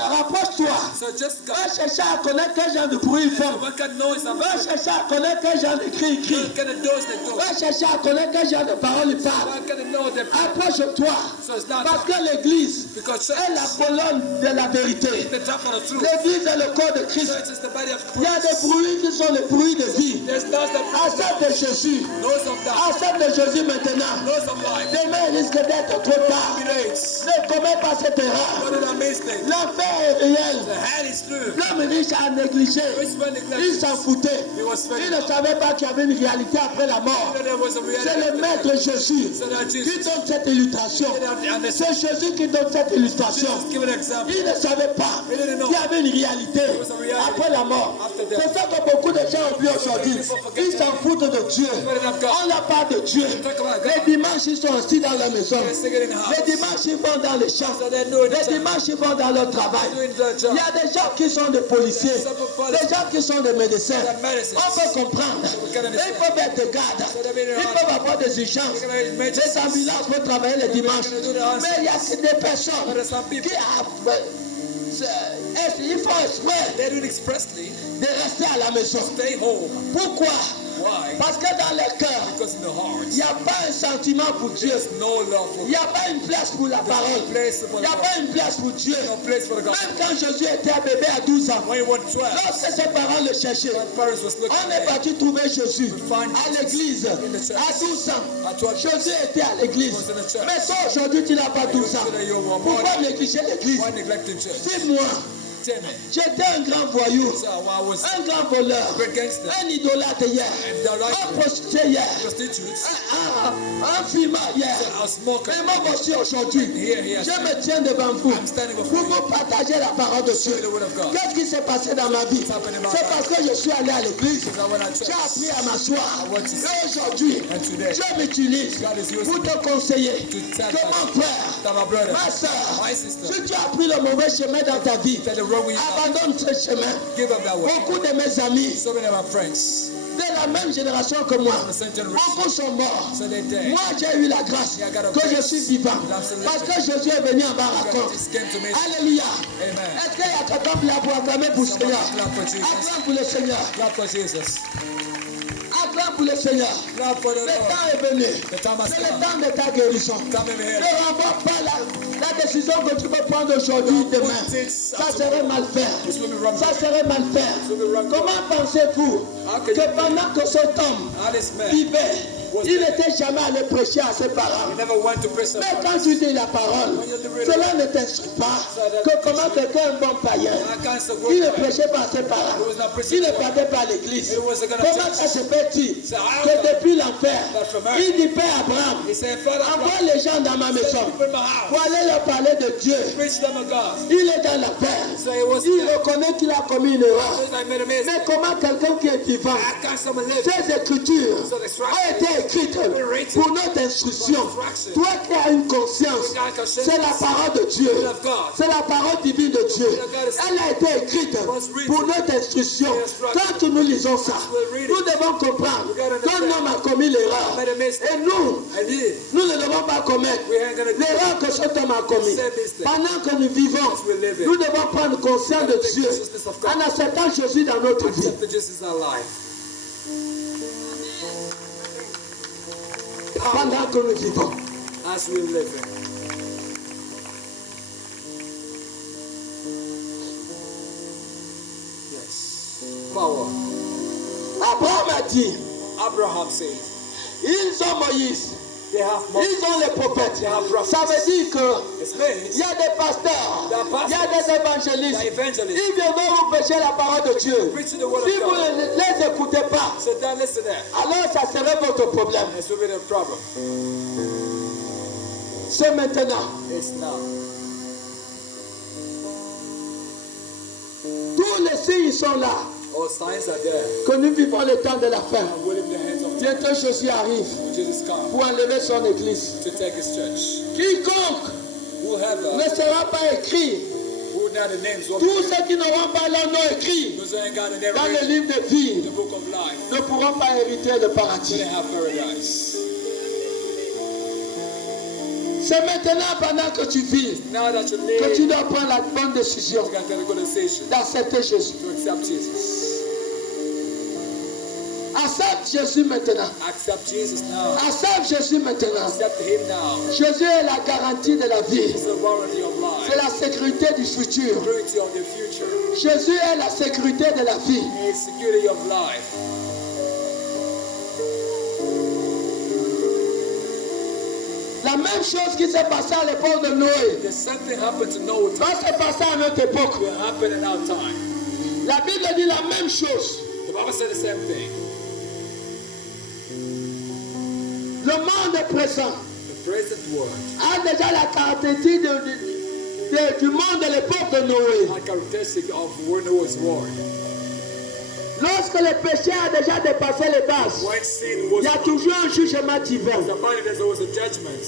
Rapproche-toi. So just go. Va chercher à connaître quel genre de bruit ils font. What kind of noise I'm Va chercher à connaître quel genre de cri ils crient. What kind of noise they do? Va chercher à connaître quel genre de paroles ils parlent. What kind of noise they pray? Approche-toi. So it's not Parce que l'église because est la church colonne de la vérité. is the top of the truth. L'église est le corps de Christ. Church is the body of Il y a des Christ. bruits qui sont les bruits de vie. There's noise that Accepte Jésus. noise of doubt, Accepte Jésus maintenant. noise of life. Demain il risque d'être trop tard. Dates. Ne commets pas cette erreur. What did I mistake? L'enfer est réel. The hand is true. L'homme riche a négligé. Which one Il neglected? s'en foutait. He was Il fed ne up. savait pas qu'il y avait une réalité après la mort. There was a C'est le reality. maître Jésus So that qui Jesus, donne cette illustration. and the C'est Jésus qui donne cette illustration. Jesus give an example. Il ne savait pas qu'il y avait une réalité après la mort. C'est ça que beaucoup de gens oublient aujourd'hui. Ils s'en foutent de Dieu. On n'a pas de Dieu. Les dimanches, ils sont assis dans la maison. They're singing in the house. Les dimanches, ils vont dans les champs. So they know Les it's dimanches, ils vont dans leur travail. doing the Il job. y a des gens qui sont des policiers, des gens qui sont des médecins. On peut comprendre. Ils peuvent être des gardes. Ils peuvent avoir des urgences. Les ambulances peuvent travailler les dimanches. Mais il y a des personnes There are some qui people, ils font exprès they do it expressly, de rester à la maison. stay home. Pourquoi? Why? Parce que dans leur cœur, Because in the heart, il n'y a pas un sentiment pour Dieu. there's no love for Il n'y a pas une place pour la parole. place for Il n'y a God. pas une place pour Dieu. No place for the God. Même quand Jésus était un bébé à 12 ans, When he was 12, lorsque ses parents le cherchaient, my parents was looking on at est him. parti trouver Jésus à l'église à 12 ans. At 12, Jésus était à l'église. Mais toi aujourd'hui tu n'as pas 12 ans. Pourquoi négliger l'église? why neglecting church? Dis-moi, Tell me. j'étais un grand voyou, So I was un grand voleur, a great gangster, un idolâtre hier, and the un right prostitué hier, prostitutes, un fumeur hier. a smoker. Et moi aussi aujourd'hui, je me tiens devant vous I'm standing pour before you. vous partager la parole de Dieu. The word of God. Qu'est-ce qui s'est passé dans ma vie? C'est parce que je suis allé à l'église. Because I went at J'ai church. appris à m'asseoir. I went to Et aujourd'hui, And today, Dieu m'utilise God is using pour te conseiller to tell que mon frère, that my brother, ma soeur, my sister, si tu as pris le mauvais chemin dans ta vie, that the wrong way you are, abandonne ce chemin. give up that way. Beaucoup de mes amis, So many of my friends, de la même génération que moi, the same generation, beaucoup sont morts. so they dead. Moi, j'ai eu la grâce que je suis vivant. Parce que Jésus est venu en bas God raconte. just came to me. Alléluia. Amen. Est-ce qu'il y a quelqu'un qui l'a pour acclamer pour le Seigneur? Clap for Jesus. Acclame pour le Seigneur. Clap for Jesus. Acclame pour le Seigneur. Clap for the Le Lord. temps est venu. The time has C'est le come. temps de ta guérison. Come in here. Ne renvoie pas la décision que tu peux prendre aujourd'hui, demain. Ça serait mal faire. This will be wrong. Ça serait mal faire. Comment pensez-vous que pendant que cet homme How this man, vivait, il n'était jamais allé prêcher à ses parents? he never went to prison. Mais quand tu dis la parole, cela ne t'instruit pas que comment quelqu'un est un bon païen. I can't say Il ne word. prêchait pas à ses parents. Il ne partait pas à l'église. Comment ça se fait-il que depuis l'enfer, il dit Père Abraham, He said, Father, envoie les gens dans ma maison open my house. pour aller leur parler de Dieu. Preach them of God. Il est dans la paix. So he was Il reconnaît qu'il a commis une erreur. I made a mistake. Mais comment quelqu'un qui est vivant, I can't someone live. ces écritures ont été écrites pour notre instruction. Toi qui as une conscience, c'est la parole de Dieu. C'est la parole divine de Dieu. Elle a été écrite pour notre instruction. Quand nous lisons ça, nous devons comprendre qu'un homme a commis l'erreur. Et nous, I did. nous ne devons pas commettre l'erreur que cet homme a commis. Pendant que nous vivons, nous devons prendre conscience de Dieu en acceptant Jésus dans notre vie. Accept the Jesus in our life. Pendant que nous vivons. As we live. power. Abraham a dit, Abraham said, ils ont Moïse, they have Moses. ils ont les prophètes. They have prophets. Ça veut dire que This means il y a des pasteurs, there are pastors, il y a des there are évangélistes. evangelists Ils viendront vous prêcher la parole de Dieu. preaching the word Si of vous God. ne les écoutez pas, So don't listen there. alors ça serait votre problème. This will be the problem. C'est maintenant. It's now. Tous les signes sont là. All signs are there. Que nous vivons le temps de la fin. And will in the hands of Bientôt Jésus arrive Jesus come pour enlever son église. to take his church. Quiconque Whoever ne sera pas écrit, who now the names of tous ceux qui n'auront pas leur nom écrit those who ain't got in dans le every livre de vie the book of life, ne pourront pas hériter le they paradis. have paradise. C'est maintenant pendant que tu vis Now that you que tu live, dois prendre la bonne décision you got to take a good decision d'accepter Jésus. to accept Jesus. Accepte Jésus maintenant. Accept Jesus now. Accepte Jésus maintenant. Accept him now. Jésus est la garantie de la vie. He's the warranty of C'est life. la sécurité du futur. Security of the future. Jésus est la sécurité de la vie. He is security of life. La même chose qui s'est passée à l'époque de Noé There's something happened to Noah va se passer à notre époque. will happen in our time. La Bible dit la même chose. The Bible said the same thing. Le monde présent The present world a déjà la caractéristique du monde de l'époque de Noé. are characteristic of Noah's world. Lorsque le péché a déjà dépassé les bases, When sin il was y a toujours un jugement divin. upon it, there was a judgment.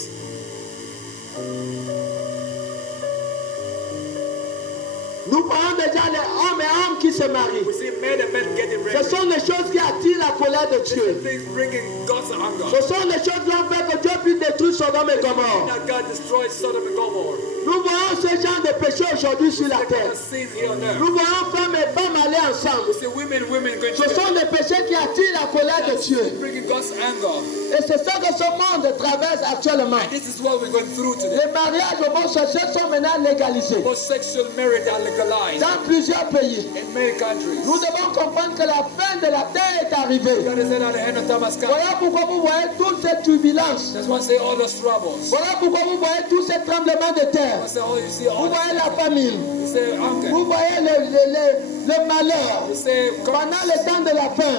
Nous voyons déjà les hommes et hommes qui se marient. We see men and men getting Ce ready. sont des choses qui attirent la colère de Dieu. Things bringing God's anger. Ce sont des choses qui ont fait que Dieu puisse détruire Sodome et Gomorrhe. Now God destroyed Sodom and Gomorrah. Nous voyons ce genre de péché aujourd'hui sur la terre. There's sin here on earth. Nous voyons femmes et femmes aller ensemble. We see women going Ce together. sont des péchés qui attirent la colère de Dieu. Bringing God's anger. Et c'est ça que ce monde traverse actuellement. This is what we're going through today. Les mariages homosexuels sont maintenant légalisés Homosexual marriage are legalized dans plusieurs pays. in many countries. Nous devons comprendre que la fin de la terre est arrivée. God is at the end of time has come. Voilà pourquoi vous voyez toutes ces turbulences. That's why I say all those troubles. Voilà pourquoi vous voyez tous ces tremblements de terre. I say, oh, you see Vous all voyez la famine. you say hunger. Vous voyez le malheur. You say Pendant le temps de la fin,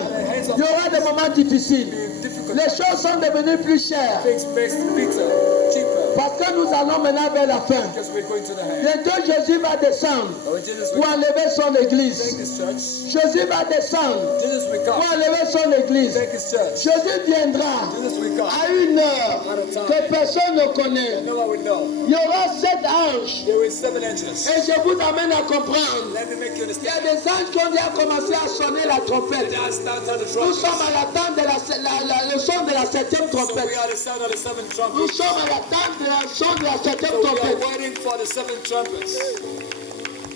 il y aura des moments difficiles. difficult. Les choses sont devenues plus chères. Things makes bitter, cheaper. Parce que nous allons maintenant vers la fin. Because we're going to the hand. Bientôt Jésus va descendre Oh, Jesus pour will enlever son take église. his church. Jésus va descendre Jesus will pour come. enlever son église. Take his church. Jésus viendra Jesus will come. à une heure que personne ne connaît. No one will know. Il y aura 7 anges. There will be 7 angels. Et je vous amène à comprendre. Let me make you Il y a understand. des anges qui ont déjà commencé à sonner la trompette. Now stand on the Nous trumpet. sommes à l'attente de le son de la 7e So trompette. we are the sound of the 7th Nous trumpet. sommes à l'attente de la son de la 7e So we are trompette. waiting for the 7th trumpet.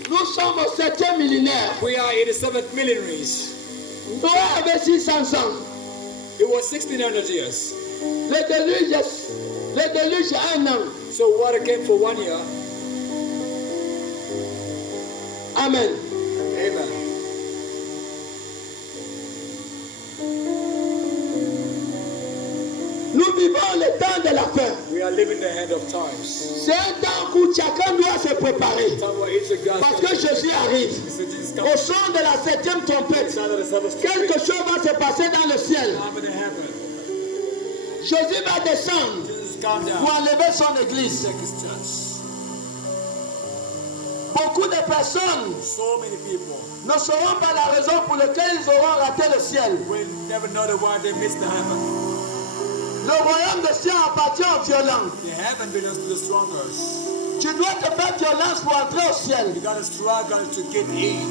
Nous sommes au 7e millénaire. We are in the 7th millenniaries. Noé avait 600 ans. It was 1600 years. Le déluge a 1 an. So water came for 1 year. Amen. Amen. Nous vivons le temps de la fin. We are living the end of times. C'est un temps où chacun doit se préparer. Time where each of God Parce que Jésus arrive. So Jesus Au comes. son de la 7e trompette, Sound of the 7th quelque trumpet. chose va se passer dans le ciel. Come in heaven. Jésus va descendre Jesus come pour down. enlever son église. Take his church. Beaucoup de personnes So many people ne sauront pas la raison pour laquelle ils auront raté le ciel. will never know the why they missed the heaven. Le royaume des cieux appartient aux violents. The heaven belongs to the strongest. Tu dois te faire violence pour entrer au ciel. You gotta struggle to get in.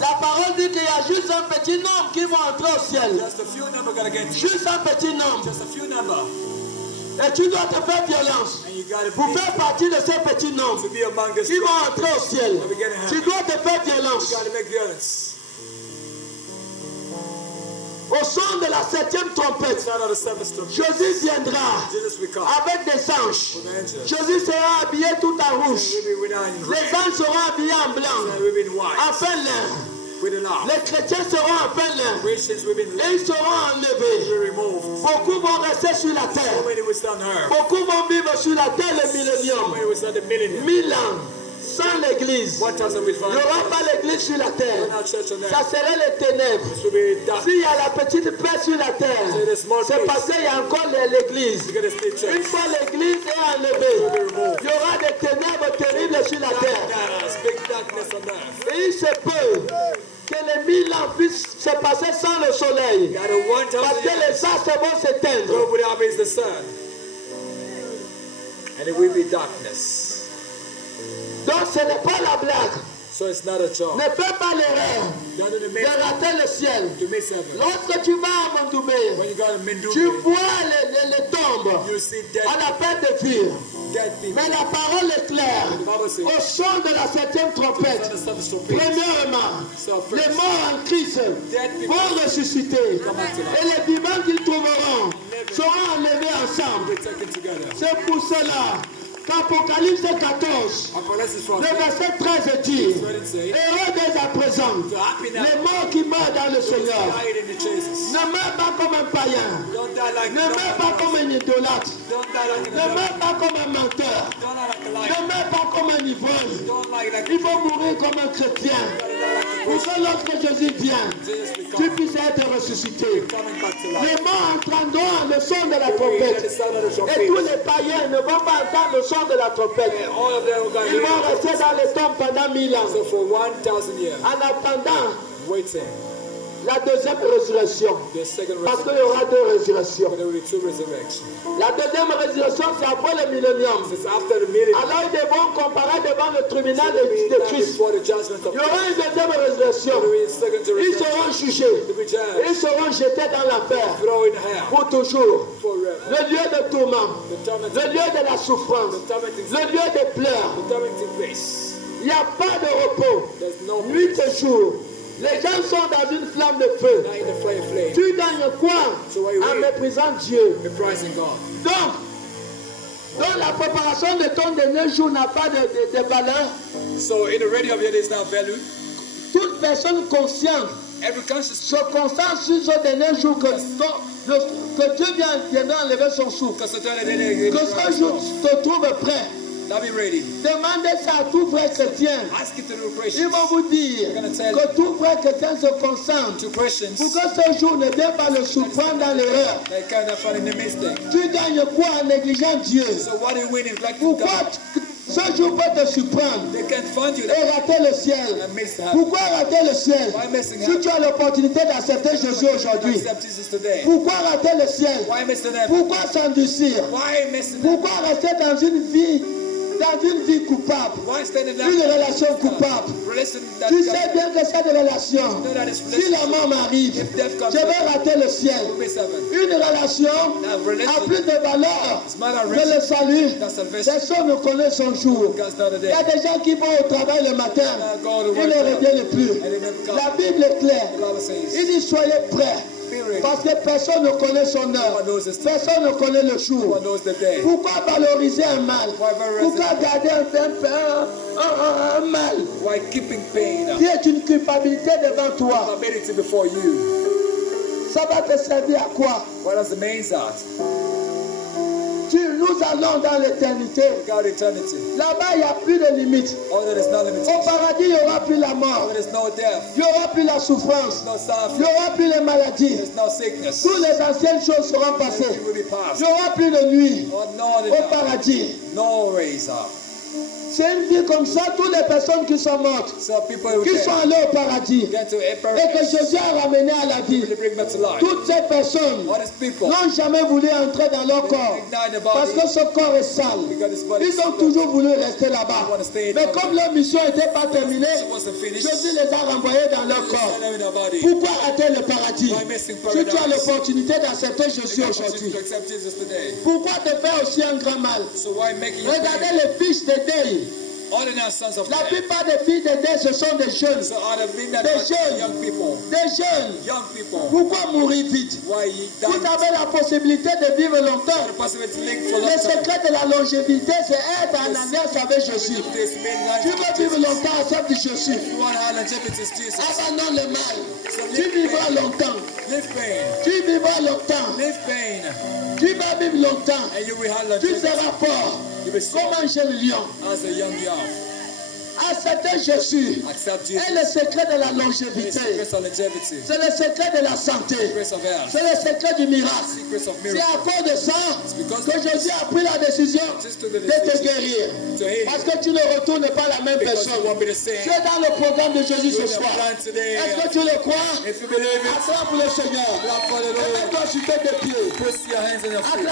La parole dit qu'il y a juste un petit nombre qui vont entrer au ciel. Just a few number gotta get in. Juste un petit nombre. Just a few number. Et tu dois te faire violence And you gotta pour be faire partie de ces petits nombres to be among the qui vont strong. entrer au ciel. Tu dois te faire violence. You gotta make violence. Au son de la 7e trompette, Sound of the 7th trumpet. Jésus viendra Jesus will come. avec des anges. With angels. Jésus sera habillé tout en rouge. We will be in Les red. anges seront habillés en blanc, And we will be in white. en fin lin. with the law. Les chrétiens seront en peine Christians will be et ils seront enlevés. removed. Beaucoup vont rester sur la So terre. many will stand here. Beaucoup vont vivre sur la terre le So millénium. many will stand the millennium. 1000 ans sans l'église. 1,000 with Il n'y aura pas l'église sur la terre. not church on Ça earth. serait les ténèbres. This will be dark. S'il y a la petite paix sur la terre, c'est parce qu'il y a encore l'église. Because it's still Une church. fois l'église est enlevée, il y aura des ténèbres terribles sur la terre. Darkness, big darkness on earth. Et il se peut que les 1000 ans puissent se passer sans le soleil. God, a Parce 1,000 que les years. astres vont s'éteindre. Nobody obeys the sun. And it will be darkness. Donc ce n'est pas la blague. So it's not a joke. Ne fais pas l'erreur Down in the de middle, rater le ciel. to miss heaven. Lorsque tu vas à Mondoubé, When you got a tu Mindu, vois les tombes you see dead, à la peine de vivre. dead people. Mais la parole est claire. The Bible says, Au son de la septième trompette, understand the trumpet. premièrement, So les first, morts en Christ vont ressusciter. Et les vivants qu'ils trouveront seront enlevés ensemble. we're taken together. C'est pour cela qu'Apocalypse 14, Apollos le verset 13 dit, heureux dès à présent, So happy now. les morts qui meurent dans le Seigneur. Died in the Jesus. Ne meurs pas comme un païen. Don't die like Ne meurs pas comme un idolâtre. Don't die like Ne meurs pas comme un menteur. Don't die like a Ne liar. meurs pas comme un ivrogne. Don't like Il faut mourir comme un chrétien. Pour que lorsque Jésus vient, Jesus will tu come. puisses être ressuscité. Coming back to life. Les morts entendront le son de la We hear the trompette. sound of the Et tous trumpet. les païens ne vont pas entendre le son de la trompette. And all of them are going Ils vont to rester dans les tombes pendant 1000 ans. So for 1,000 years, En attendant waiting la deuxième résurrection. the second Parce qu'il y resurrection. aura deux résurrections. There will be two resurrections. La deuxième résurrection, c'est après le millénium. It's after the millennium. Alors ils devront comparer devant le tribunal There will be de time Christ. before the judgment of Il y God. aura une deuxième résurrection. There will be a second Ils resurrection. seront jugés. To be judged. Ils seront jetés dans l'enfer Throw in hell pour toujours. forever. Le lieu de tourment, The tormenting, le lieu de la souffrance, the tormenting, le lieu des pleurs. the tormenting place. Il n'y a pas de repos. There's no Nuit peace. et jour. Les gens sont dans une flamme de feu. Not in the fire flame. Tu gagnes quoi So what you en win? méprisant Dieu? Reprising God. Donc la préparation de ton dernier jour n'a pas de valeur. So in the ready of your day is now value. Toute personne consciente Every conscious se concentre sur ce dernier jour que Dieu viendra enlever son souffle. because the day Que ce jour te trouve prêt. now be ready. Demandez ça à tout vrai chrétien. Ask it to do Ils Christians. vont vous dire que tout vrai chrétien se concentre To Christians, pour que ce jour ne vienne pas le surprendre dans l'erreur. they cannot find in the mistake. Tu gagnes quoi en négligeant Dieu? So what they win is like Pourquoi ce jour peut te surprendre they can't find you et rater le ciel? and miss that. Pourquoi rater le ciel? Why missing Si tu as l'opportunité d'accepter Jésus aujourd'hui, Accept Jesus today. pourquoi rater le ciel? Why missing heaven? Pourquoi s'endurcir? Why missing heaven? Pourquoi rester dans une vie coupable? Why stand in Une that relation coupable. relation that Tu sais bien que cette relation, know that is si la mort m'arrive, if death comes je vais rater le ciel. you miss heaven. Une relation That a relation plus de valeur is not a que risk. le salut. That's salvation. Personne ne connaît son jour. God's not a Il day. y a des gens qui vont au travail le matin, Go to ils ne work. reviennent plus. And they never come. La Bible est claire. The Bible says, Il dit soyez prêts, be ready. parce que personne ne connaît son No heure. one knows his time. Personne ne connaît le No jour. one knows the day. Pourquoi valoriser un mal? Why valorize Pourquoi garder un mal Why keeping pain? qui est une culpabilité devant toi? Ability before you. Ça va te servir à quoi? What does the main start? Nous allons dans l'éternité. God eternity. Là-bas, il n'y a plus de limites. Oh, there is no Au limitation. paradis, il n'y aura plus la Oh, mort. there is no death. Il n'y aura plus la souffrance. No Il suffering. n'y aura plus les maladies. There's no sickness. Toutes les anciennes choses seront passées. Everything will be Il past. n'y aura plus de nuit Oh, no, au paradis. no raise up. C'est une vie comme ça. Toutes les personnes qui sont mortes, So people who qui sont allées au paradis get to et que paradise, Jésus a ramené à la vie, they bring back to life. toutes ces personnes All these people, n'ont jamais voulu entrer dans leur corps ignite the parce body que ce corps est sale. because this body Ils ont toujours voulu rester là-bas. Mais comme leur mission n'était pas terminée, wasn't finished. Jésus les a renvoyés dans leur corps. Stand up in our body. Pourquoi rater le paradis? Why missing Si tu as paradise? l'opportunité d'accepter Jésus You continue aujourd'hui, to accept Jesus today. pourquoi te faire aussi un grand mal? So why making you Regardez les fiches de deuil All the sons of La death. plupart des filles d'Éden, ce sont des jeunes. So all the midnight Des watch, jeunes. young people. Des jeunes. Young people. Pourquoi mourir vite? Why you Vous die? avez la possibilité de vivre longtemps. The possibility linked for Le long time. secret de la longévité, c'est être en alliance avec Jésus. This main line Tu veux vivre longtemps, accepte Jésus. You want high longevity is Jesus. Abandonne le mal. Tu vivras longtemps. Live pain. Tu vivras longtemps. Live pain. Tu vas vivre longtemps. And you will have Tu longevity. seras fort. You will Comme soar un jeune lion. as a young young. Accepter Jésus Accept est Jesus. le secret de la It's the longévité. secrets of longevity. C'est le secret de la santé. Secrets of health. C'est le secret du miracle. Secrets of C'est miracles. à cause de ça because que Jésus a pris la décision de te guérir. To heal. Parce que tu ne retournes pas la même Because personne. you won't be the Tu same. es dans le programme de Jésus You ce in the soir. plan today. Est-ce que tu le crois? If you believe it, Acclame pour le Seigneur. clap for the Lord. Mets-toi sur tes deux pieds. Put your hands on your feet. Acclame